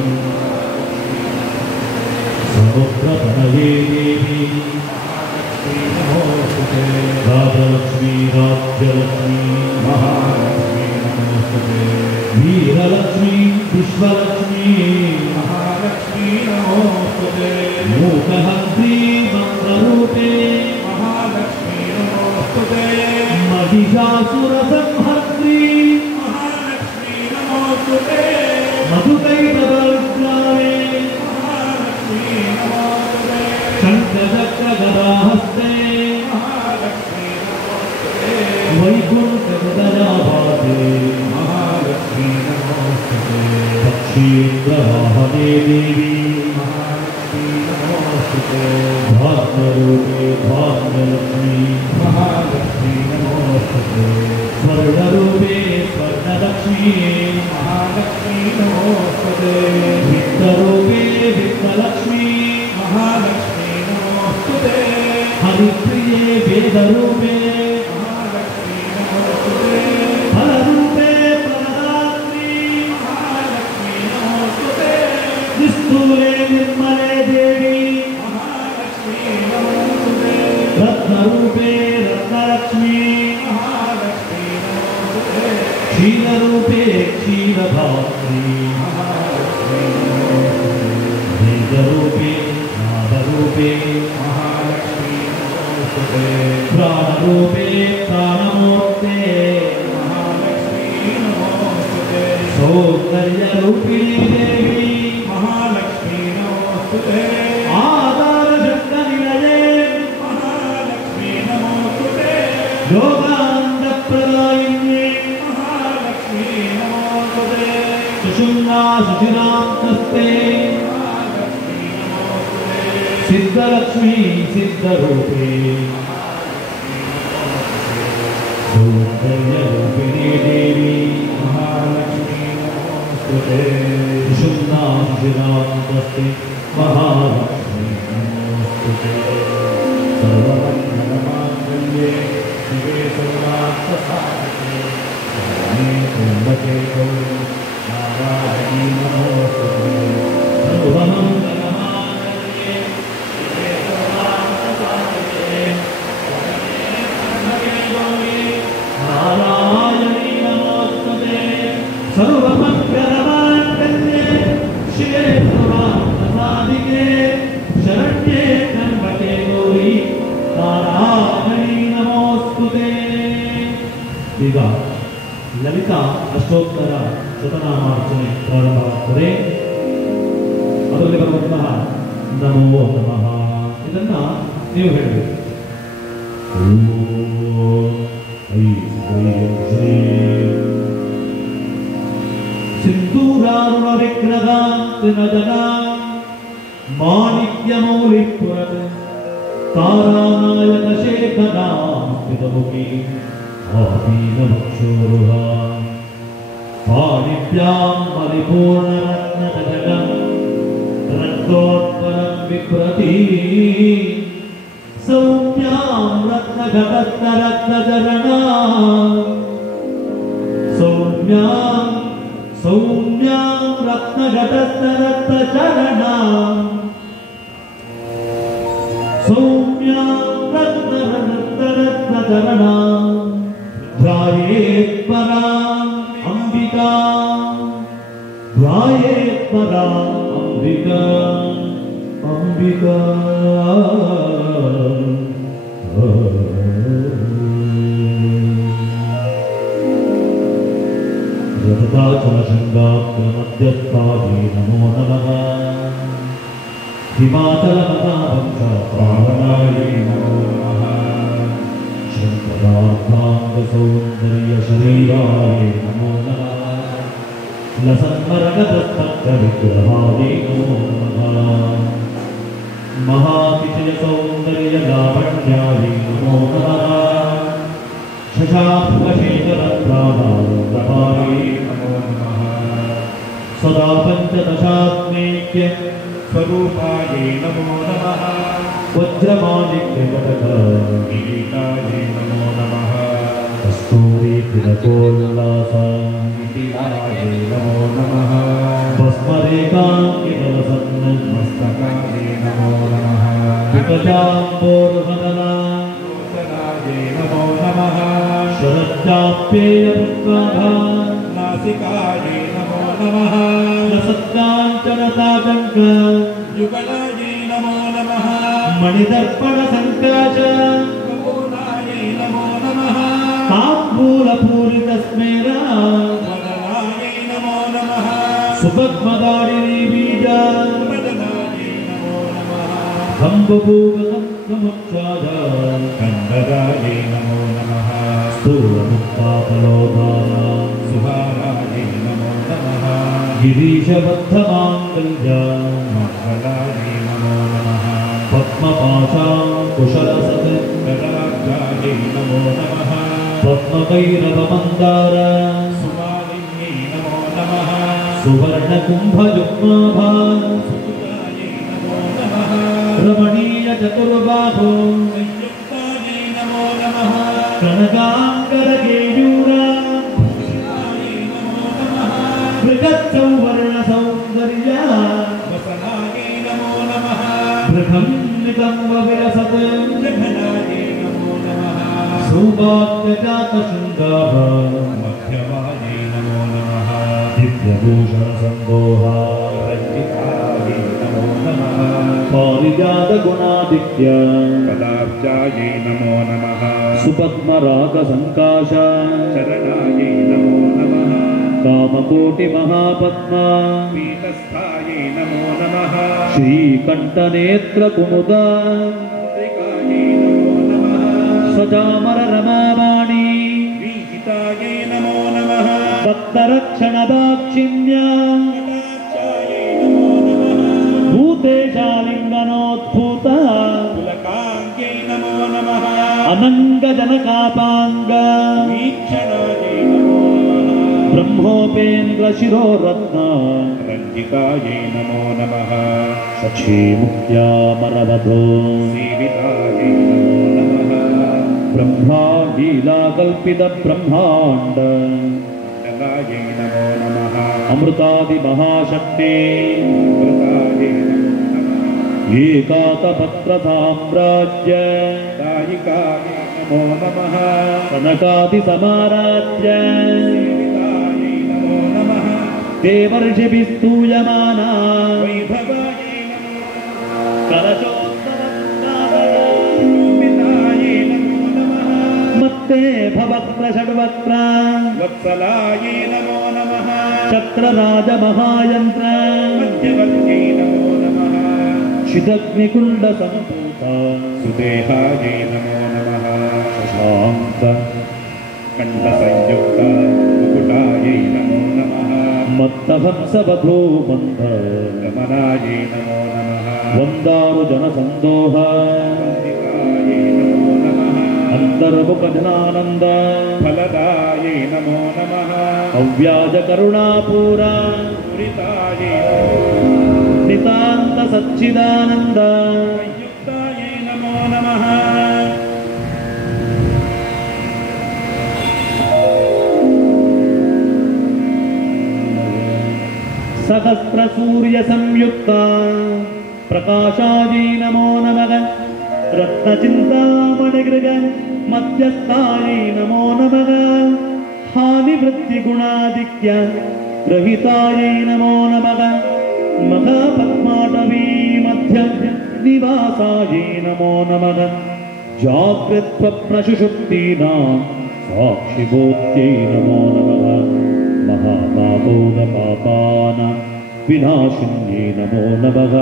समुद्र तनये देवी ಮಹಾಲಕ್ಷ್ಮೀ ನಮೋಸ್ತುತೆ राजलक्ष्मी राज्यलक्ष्मी ಮಹಾಲಕ್ಷ್ಮೀ ನಮೋಸ್ತುತೆ वीरलक्ष्मी विश्वलक्ष्मी ಮಹಾಲಕ್ಷ್ಮೀ ನಮೋಸ್ತುತೆ मूकहन्त्री मन्त्ररूपे ಮಹಾಲಕ್ಷ್ಮೀ ನಮೋಸ್ತುತೆ महिषासुरसंहर्त्री ಮಹಾಲಕ್ಷ್ಮೀ ನಮೋಸ್ತುತೆ मधुकैटभद्रावे ಮಹಾಲಕ್ಷ್ಮೀ ನಮೋಸ್ತುತೆ शङ्खचक्रगदाहस्ते ಮಹಾಲಕ್ಷ್ಮೀ ನಮೋಸ್ತುತೆ वैकुण्ठगदजाभाते ಮಹಾಲಕ್ಷ್ಮೀ ನಮೋಸ್ತುತೆ पक्षीन्द्रवाहने देवी ಮಹಾಲಕ್ಷ್ಮೀ ನಮೋಸ್ತುತೆ भाग्यरूपे भाग्यलक्ष्मी ಮಹಾಲಕ್ಷ್ಮೀ ನಮೋಸ್ತುತೆ स्वर्णरूपे स्वर्णलक्ष्मी ಮಹಾಲಕ್ಷ್ಮೀ ನಮೋಸ್ತುತೆ वित्तरूपे वित्तलक्ष्मी ಮಹಾಲಕ್ಷ್ಮೀ ನಮೋಸ್ತುತೆ हरिप्रिये वेदरूपे ಮಹಾಲಕ್ಷ್ಮೀ ನಮೋಸ್ತುತೆ फलरूपे फलदात्री ಮಹಾಲಕ್ಷ್ಮೀ ನಮೋಸ್ತುತೆ निस्तूले निर्मले देवी ಮಹಾಲಕ್ಷ್ಮೀ ನಮೋಸ್ತುತೆ रत्नरूपे रत्नलक्ष्मी ಮಹಾಲಕ್ಷ್ಮೀ ನಮೋಸ್ತುತೆ क्षीररूपे क्षीरधात्री ಮಹಾಲಕ್ಷ್ಮೀ ನಮೋಸ್ತುತೆ वेदरूपे नादरूपे ಮಹಾಲಕ್ಷ್ಮೀ ನಮೋಸ್ತುತೆ प्राणरूपे प्राणमूर्ते ಮಹಾಲಕ್ಷ್ಮೀ ನಮೋಸ್ತುತೆ सौन्दर्यरूपिणी देवी ಮಹಾಲಕ್ಷ್ಮೀ ನಮೋಸ್ತುತೆ आधारशक्तनिलये ಮಹಾಲಕ್ಷ್ಮೀ ನಮೋಸ್ತುತೆ योगानन्दप्रदायिन्ये ಮಹಾಲಕ್ಷ್ಮೀ ನಮೋಸ್ತುತೆ सुषुम्ना सुचिरान्तस्ते ಮಹಾಲಕ್ಷ್ಮೀ ನಮೋಸ್ತುತೆ सिद्धलक्ष्मी सिद्धरूपे सौन्दर्यरूपिणी देवी ಮಹಾಲಕ್ಷ್ಮೀ ನಮೋಸ್ತುತೆ सुषुम्ना सुचिरान्तस्ते महालक्ष्मी नमोस्तुते सर्वमङ्गलमाङ्गल्ये शिवे सर्वार्थसाधिके शरण्ये त्र्यम्बके गौरी नारायणी नमोस्तुते सर्वमङ्गलमाङ्गल्ये शिवे सर्वार्थसाधिके शरण्ये त्र्यम्बके गौरी नारायणी नमोस्तुते सर्वमङ्गलमाङ्गल्ये शिवे सर्वार्थसाधिके शरण्ये त्र्यम्बके गौरी नारायणी नमोस्तुते ಈಗ ಲಲಿತಾ ಅಷ್ಟೋತ್ತರ ಶತನಾಮಾರ್ಚನೆ ಪ್ರಾರಂಭವಾಗುತ್ತದೆ. ಅದರಲ್ಲಿ ಬರುವಂತಹ ನಮೋ ನಮಃ ಇದನ್ನ ನೀವು ಹೇಳಬೇಕು. ಓಂ ಐಂ ಐಂ ಶ್ರೀ ಸಿಂಧೂರಾರುಣ ವಿಗ್ರಹಾಂತಿನಜನ ಮಾಣಿಕ್ಯಮೌಲಿಪುರ ತಾರಾನಾಯಕ ಶೇಖರಾಂತಿದಮುಖಿ ಆದೀನವಕ್ಷೋರುಹ ಪಾಣಿಭ್ಯಾಂ ಪರಿಪೂರ್ಣರತ್ನಜಗಂ ರಕ್ತೋತ್ಪಲಂ ವಿಪ್ರತಿ ಸೌಮ್ಯಾಂ ರತ್ನಘಟಸ್ಥರತ್ನಚರಣ ಸೌಮ್ಯಾಂ ರತ್ನಘಟಸ್ಥರತ್ನಚರಣ ಸೌಮ್ಯಾಂ ರತ್ನಚರಣ ಧ್ಯಾಯೇತ್ ಪರಾಂ अम्बिका ध्यायेत् परा अम्बिका अम्बिका रथाचलशृङ्गाग्रमध्यस्थायै नमो नमः हिमाचलमतावंशपावनायै नमो नमः शङ्करार्धाङ्गसौन्दर्यशरीराय नमो नमः लसन्मरगतस्तब्धविग्रहायै नमो नमः महातिशयसौन्दर्यलावण्यायै नमो नमः शशाङ्कशेखरप्राणाय नमो नमः सदा पञ्चदशात्मेक्य स्वरूपायै नमो नमः वज्रमाणिक्यकटककिरीटायै नमो नमः कस्तूरी तिलकोल्लासाय नमो नमः भस्मरेखाङ्कितवसन्नमस्तकाय नमो नमः विकटाम्बोरुहदनाय नमो नमः शरच्चाप्येयपुष्पाभानासिकाय नमो नमः लसत्काञ्चनताटङ्क युगलाय नमो नमः मणिदर्पणसङ्काच कपूनाय नमो नमः ताम्बूलपूरितस्मेरा वदनाय नमो नमः सुपद्मदारिणी बीजवदनाय नमो नमः कम्बभूगसमुच्छाद कन्दराय नमो नमः स्थूलमुक्ताफलोदाना सुहाराय नमो नमः गिरीशबद्धमाङ्गल्य मङ्गलाय नमो नमः पद्मपाशाङ्कुशलसद्गदाब्जाय नमो नमः पद्मभैरवमन्दार सुमालिन्यै नमो नमः सुवर्णकुम्भयुग्माभा सुकृताय नमो नमः रमणीयचतुर्बाहो संयुक्ताय नमो नमः कनकाङ्करकेयूरा बृहत्सौवर्णसौन्दर्य वसनाय नमो नमः बृहन्नितम्बविलसत् जघनाय नमो नमः सौभाग्यजातशृङ्गाः मध्यमाय नमो नमः दिव्यभूषणसन्दोहाय नमो नमः पारिजातगुणादित्य कदाब्जाय नमो नमः सुपद्मरागसङ्काश शरणाय नमो नमः कामकोटिमहापद्मा पीतस्थाय नमो नमः श्रीकण्ठनेत्रकुमुदा नमो नमः सजामररमावाणी वीजिताय नमो नमः भक्तरक्षणदाक्षिण्या नमो नमः भूतेशालिङ्गनोद्भूत पुलकाङ्ग्यै नमो नमः अनङ्गजनकापाङ्ग वीक्षणाय नमो ब्रह्मोपेन्द्रशिरोरत्न रञ्जिताय नमो नमः सखीमुख्यामरवधो सेविताय नमो नमः ब्रह्मालीलाकल्पितब्रह्माण्ड मण्डलाय नमो नमः अमृतादिमहाशक्ते अमृताय नमो नमः एकातपत्रसाम्राज्य दायिकाय नमो नमः कनकादिसमाराध्य देवर्षिभिस्तूयमाना वैभवाय नमो कलशोत्तरस्ताय नमो नमः मत्ते भवक्त्रषड्वक्त्र वत्सलाय नमो नमः चक्रराजमहायन्त्र मध्यवर्त्यै नमो नमः शितग्निकुण्डसम्भूता सुदेहाय नमो नमः शशाङ्क कण्ठसंयुक्त मुकुटाय नमो नमः मत्तहंसवधो बन्ध गमनाय नमो नमः वन्दारुजनसन्दोह वन्दिताय नमो नमः अन्तर्मुखजनानन्द फलदाय नमो नमः अव्याजकरुणापूरा पूरिताय नितान्तसच्चिदानन्द संयुक्ताय नमो नमः सहस्रसूर्यसंयुक्ता प्रकाशायै नमो नमः रत्नचिन्तामणिगृह मध्यस्थायै नमो नमः हानिवृत्तिगुणादित्य रहितायै नमो नमः महापद्माटवी मध्य निवासायै नमो नमः जागृत्स्वप्नसुषुप्तीनां साक्षिभूत्यै नमो नमः महापापोदपापानां विनाशिन्यै नमो नमः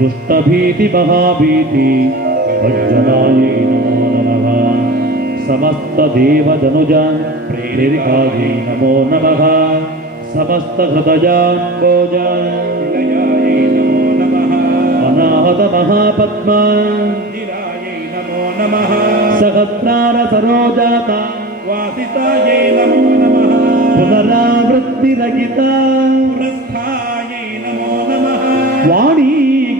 दुष्टभीतिमहाभीति भञ्जनायै नमो नमः समस्तदेवदनुज प्रेरितायै नमो नमः समस्तहृदयाम्बोज निलयायै नमो नमः अनाहतमहापद्मा गिरायै नमो नमः सहस्रार सरोजाता वासितायै नमो नमः पुनरावृत्तिरहिता पुरस्थायै नमो नमः वाणी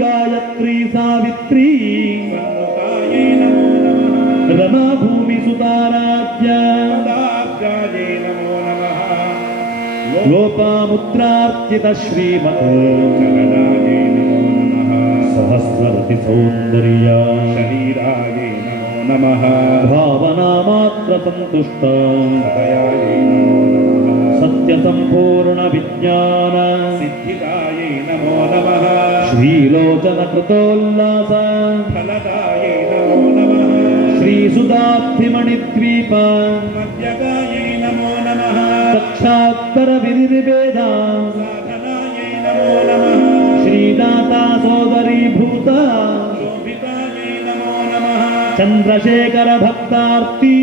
गायत्री सावित्री वन्दुतायै नमो नमः रमा भूमिसुताराध्य पदाब्जायै नमो नमः लोपामुद्रार्चित श्रीमत् जगदायै नमो नमः सहस्ररति सौन्दर्य शरीरायै नमो नमः भावनामात्र संतुष्ट हृदयायै नमो नमः सत्यसम्पूर्ण विज्ञान सिद्धिदायै नमो नमः श्रीलोचन कृतोल्लास फलदायै नमो नमः श्रीसुधाब्धिमणिद्वीप मध्यगायै नमो नमः दक्षात्तर विनिर्वेद साधनायै नमो नमः श्रीदाता सोदरीभूत शोभितायै नमो नमः चन्द्रशेखर भक्तार्ती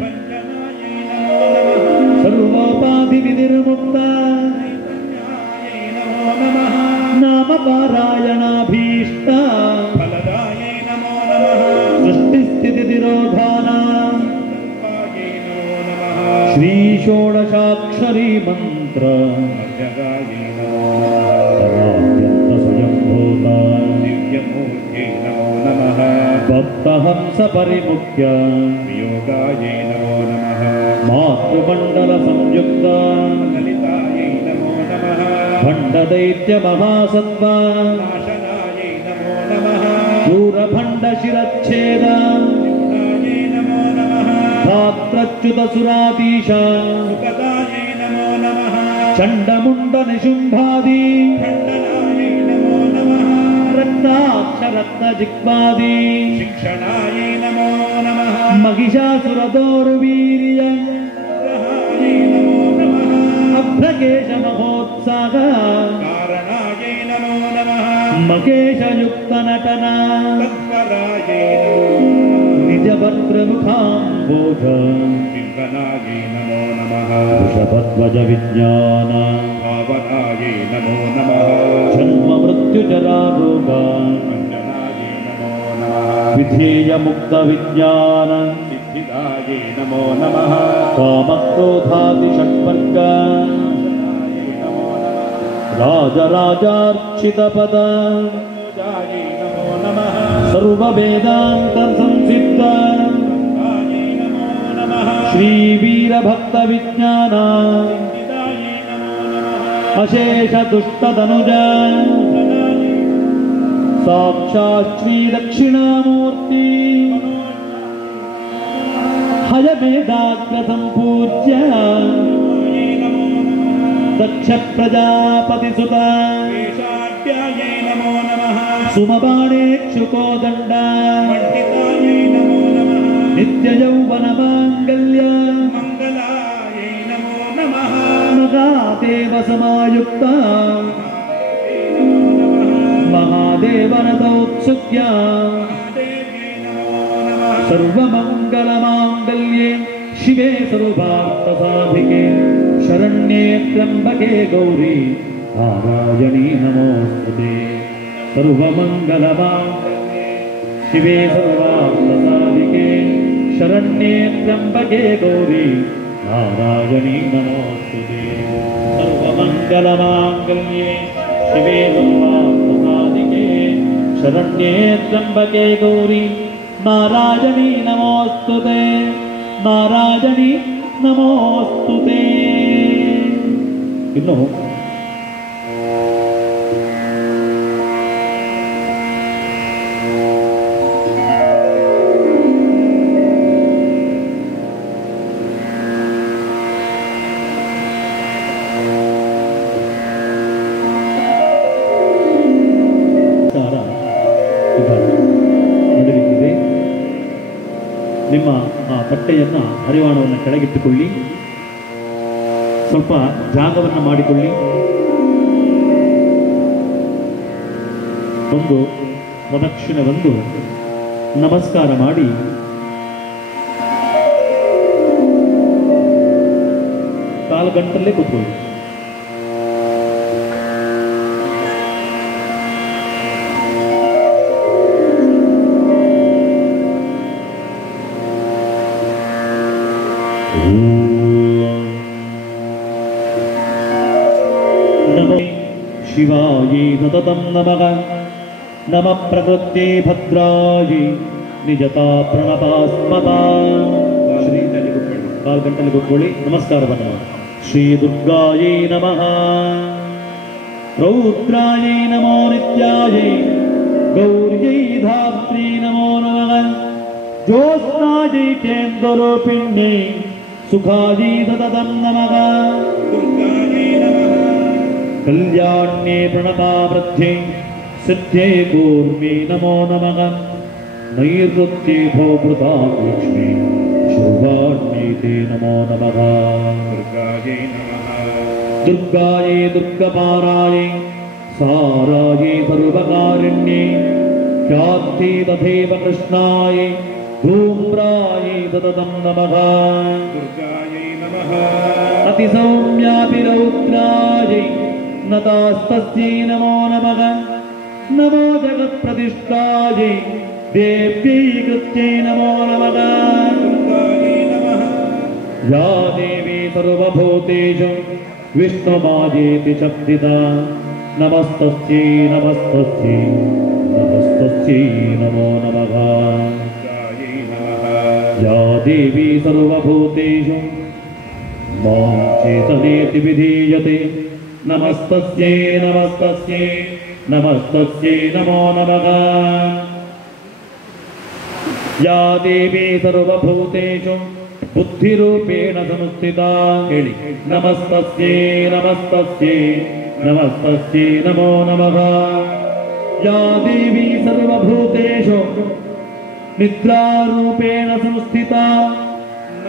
पञ्चमायै नमो नमः सर्वोपाधि विनिर्मुक्त चैतन्यायै नमो नमः नाम पारायणाभीष्ट फलदायै नमो नमः सृष्टिस्थितिनिरोधान पायै नमो नमः श्रीषोडशाक्षरी मन्त्र मध्यगायै नमो नमः परात्यन्त स्वयंभूत दिव्यमूर्त्यै नमो नमः भक्तहंस परिमुख्य वियोगायै नमो नमः मातृमण्डल संयुक्त ललितायै नमो नमः भण्डदैत्य महासत्त्व नाशनायै नमो नमः दूरभण्ड शिरच्छेद युक्तायै नमो नमः धात्रच्युत सुराधीश सुखदायै नमो नमः चण्डमुण्ड निशुम्भादि खण्डनायै नमो नमः रक्ताक्षरत्नजिह्वादि शिक्षणायै नमो नमः महिषासुरदौर्वीर्य ग्रहायै नमो नमः अभ्रकेश महोत्साह कारणायै नमो नमः मकेशयुक्त नटना तत्परायै नमो निजभद्रमुखाम्बोज पिङ्गलायै नमो नमः वृषभध्वज विज्ञान भावनायै नमो नमः जन्म मृत्युजरारोग अञ्जनायै नमो नमः विधेय मुक्त विज्ञान सिद्धिदायै नमो नमः कामक्रोधादि षट्वर्ग नाशनायै नमो नमः राजराजार्चित पद पूजायै नमो नमः सर्ववेदान्त संसिद्ध भक्तायै नमो नमः श्रीवीरभक्त विज्ञान सिद्धिदायै नमो नमः अशेष दुष्टधनुज नाशनायै साक्षात् श्री दक्षिणामूर्ति हयमेदाग्र संपूज्य नमो नमः दक्ष प्रजापति सुता केशाढ्यायै नमो नमः सुमबाणेक्षुको दण्ड पण्डितायै नमो नमः नित्य यौवन माङ्गल्य मङ्गलायै नमो नमः महादेव समायुक्त नमो नमः महादेवरतोत्सुक्य देव्यै नमो नमः सर्वमङ्गलमाङ्गल्ये शिवे सर्वार्थसाधिके शरण्ये त्र्यम्बके गौरी नारायणी नमोस्तुते सर्वमङ्गलमाङ्गल्ये शिवे सर्वार्थसाधिके शरण्ये त्र्यम्बके गौरी नारायणी नमोस्तुते सर्वमङ्गलमाङ्गल्ये शिवे सर्वार्थसाधिके शरण्ये त्र्यम्बके गौरी नारायणी नमोस्तुते नारायणी ನಮೋಸ್ತುತೇ. ಇನ್ನು ಬಟ್ಟೆಯನ್ನು ಹರಿವಾಣವನ್ನು ಕೆಳಗಿಟ್ಟುಕೊಳ್ಳಿ. ಸ್ವಲ್ಪ ಜಾಗವನ್ನು ಮಾಡಿಕೊಳ್ಳಿ. ಒಂದು ಪ್ರದಕ್ಷಿಣೆ ಬಂದು ನಮಸ್ಕಾರ ಮಾಡಿ ಕಾಲು ಗಂಟಲ್ಲೇ ಕೂತ್ಕೊಳ್ಳಿ. नमो शिवायै सततं नमः. नमः प्रकृत्यै भद्रायै निजता प्रणतास्मता. ಕಾಲು ಗಂಟೆಯಲ್ಲಿ ಕೂತ್ಕೊಳ್ಳಿ. ನಮಸ್ಕಾರವನ್ನು ಶ್ರೀ ದುರ್ಗಾಯೈ ನಮಃ. ರೌದ್ರಾಯೈ ನಮೋ ನಿತ್ಯಾಯೈ ಗೌರ್ಯೈ ಧಾತ್ರಿ ನಮೋ ನಮಃ. ಜ್ಯೋತ್ಸ್ನಾಯೈ ಚೇಂದ್ರರೂಪಿಣ್ಯೈ ಸುಖಾಯೈ ಸತತಂ ನಮಃ. कल्याण्ये प्रणता वृद्धे सिद्धे कूर्मे नमो नमः. नैऋत्ये भोभृता लक्ष्मी शोभाण्ये ते नमो नमः. दुर्गायै दुर्गपारायै सारायै सर्वकारिण्ये ख्यात्यै तथैव कृष्णायै धूम्रायै सततं नमः. अतिसौम्याभिरौद्रायै नतास्तस्यै नमो नमः. नमो जगत्प्रतिष्ठायै देव्यै कृत्यै नमो नमः. या देवी सर्वभूतेषु विष्णुमायेति शब्दिता नमस्तस्यै नमस्तस्यै नमस्तस्यै नमो नमः. या देवी सर्वभूतेषु मां चेतनेति विधीयते नमस्तस्यै नमस्तस्यै नमस्तस्यै नमो नमः. या देवी सर्वभूतेषु बुद्धिरूपेण संस्थिता नमस्तस्यै नमस्तस्यै नमस्तस्यै नमो नमः. या देवी सर्वभूतेषु निद्रारूपेण संस्थिता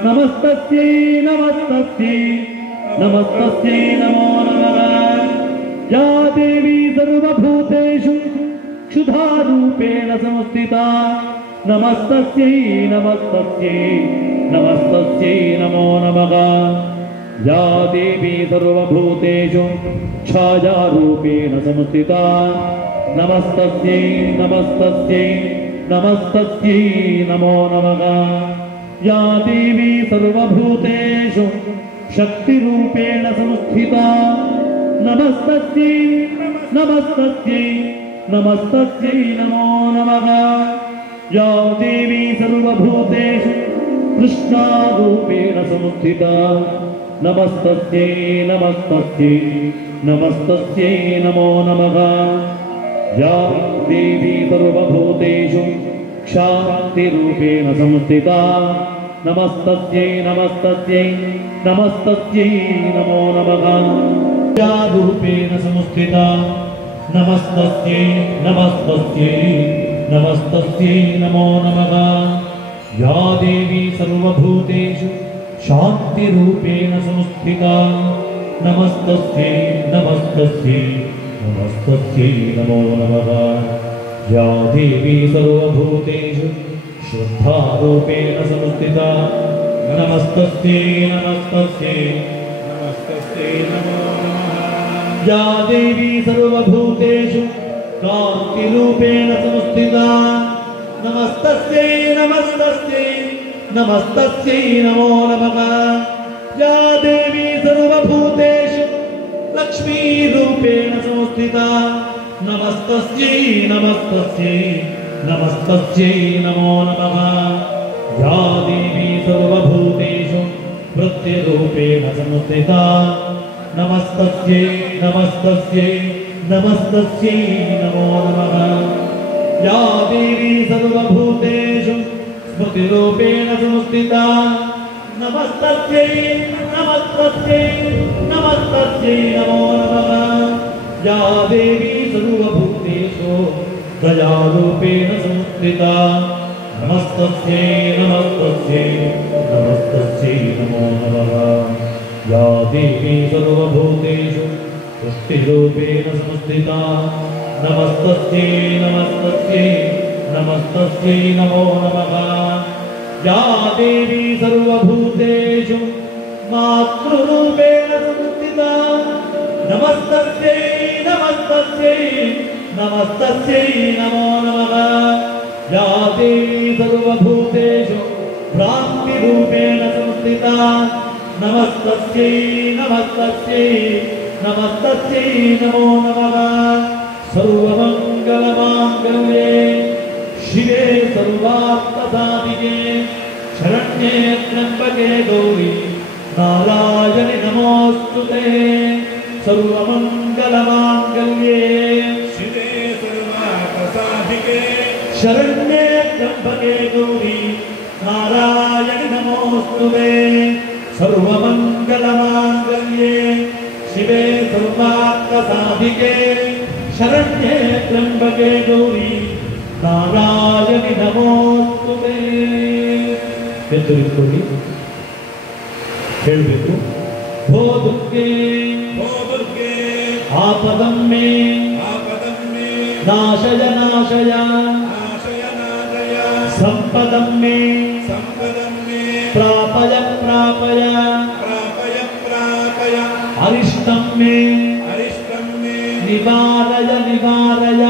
नमस्तस्यै नमस्तस्यै नमस्तस्यै नमो नमः. या देवी सर्वभूतेषु क्षुधारूपेण संस्थिता नमस्तस्यै नमस्तस्यै नमस्तस्यै नमो नमः. या देवी सर्वभूतेषु छायारूपेण संस्थिता नमस्तस्यै नमस्तस्यै नमस्तस्यै नमो नमः. या देवी सर्वभूतेषु शक्तिरूपेण संस्थिता नमस्तस्यै नमस्तस्यै नमस्तस्यै नमो नमः. या देवी सर्वभूतेषु कृष्णारूपेण संस्थिता नमस्तस्यै नमस्तस्यै नमस्तस्यै नमो नमः. या देवी सर्वभूतेषु क्षान्तिरूपेण संस्थिता नमस्तस्यै नमस्तस्यै नमस्तस्यै नमो नमः. या रूपेण संस्थिता नमस्तस्यै नमस्तस्यै नमस्तस्यै नमो नमः. या देवी सर्वभूतेषु शान्तिरूपेण संस्थिता नमस्तस्यै नमस्तस्यै नमस्तस्यै नमो नमः. या देवी सर्वभूतेषु श्रद्धारूपेण संस्थिता नमस्तस्यै नमस्तस्यै नमस्तस्यै नमो नमः. या देवी सर्वभूतेषु कान्तिरूपेण संस्थिता नमस्तस्यै नमस्तस्यै नमस्तस्यै नमो नमः. या देवी सर्वभूतेषु लक्ष्मीरूपेण संस्थिता नमस्तस्यै नमस्तस्यै नमस्तस्यै नमो नमः. या देवी सर्वभूतेषु वृत्तिरूपेण संस्थिता नमस्तस्यै नमस्तस्यै नमस्तस्यै नमो नमः. या देवी सर्वभूतेषु स्मृतिरूपेण संस्थिता नमस्तस्यै नमस्तस्यै नमस्तस्यै नमो नमः. या देवी सर्वभूतेषु दयारूपेण संस्थिता नमस्तस्यै नमस्तस्यै नमो नमः या देवी सर्वभूतेषु सृष्टिरूपेण संस्थिता नमस्तस्यै नमस्तस्यै नमस्तस्यै नमो नमः या देवी सर्वभूतेषु मातृरूपेण संस्थिता नमस्तस्यै नमस्तस्यै नमस्तस्यै नमो नमः या देवी सर्वभूतेषु भ्रान्तिरूपेण संस्थिता नमस्तस्यै नमस्तस्यै नमस्तस्यै नमो नमः सर्वमङ्गलमाङ्गल्ये शिवे सर्वार्थसाधिके शरण्ये त्र्यम्बके गौरी नारायणि नमोऽस्तुते सर्वमङ्गलमाङ्गल्ये शिवे सर्वार्थसाधिके शरण्ये त्र्यम्बके गौरी नारायणि नमोऽस्तुते सर्वमङ्गलमाङ्गल्ये शिवे सर्वार्थसाधिके शरण्ये त्र्यम्बके गौरी नारायणि नमोस्तुते ಎದುರಿಕೊಳ್ಳಿ ಹೇಳಬೇಕು ಭೋ ದುರ್ಗೆ ಆಪದಮ್ಮೆ ನಾಶಯ ನಾಶಯ ಸಂಪದಮ್ಮೆ ಪ್ರಾಪಯ ಪ್ರಾಪಯ ಅರಿಷ್ಟಮ್ಮೆ ನಿವಾರಯ ನಿವಾರಯ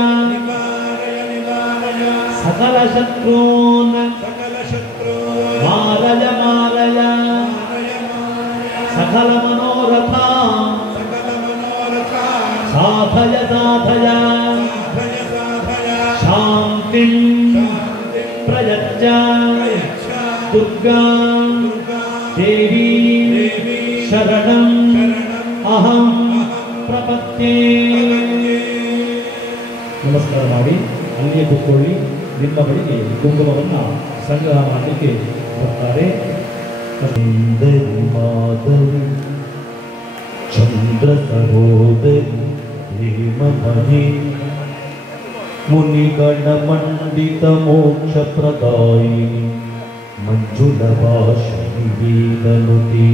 सकल शत्रून् मारय मारय सकल मनोरथान् साधय साधय शान्तिं प्रयच्छ दुर्गा देवी शरणम् अहं प्रपद्ये ನಮಸ್ಕಾರ ಮಾಡಿ ಅಲ್ಲಿಯೇ ಕೂತ್ಕೊಳ್ಳಿ. ನಿಮ್ಮ ಬಳಿಗೆ ಕುಂಕುಮವನ್ನು ಸಂಗ್ರಹ ಮಾಡಲಿಕ್ಕೆ ಬರ್ತಾರೆ. ಸುಂದರಿ ಮಾಧವಿ ಚಂದ್ರ ಸಹೋದರಿ ಹೇಮಮಣಿ ಮುನಿಗಣ ಮಂಡಿತ ಮೋಕ್ಷ ಪ್ರದಾಯಿನಿ ಮಂಜುಳ ಭಾಷಿಣಿ ವೇದನುತಿ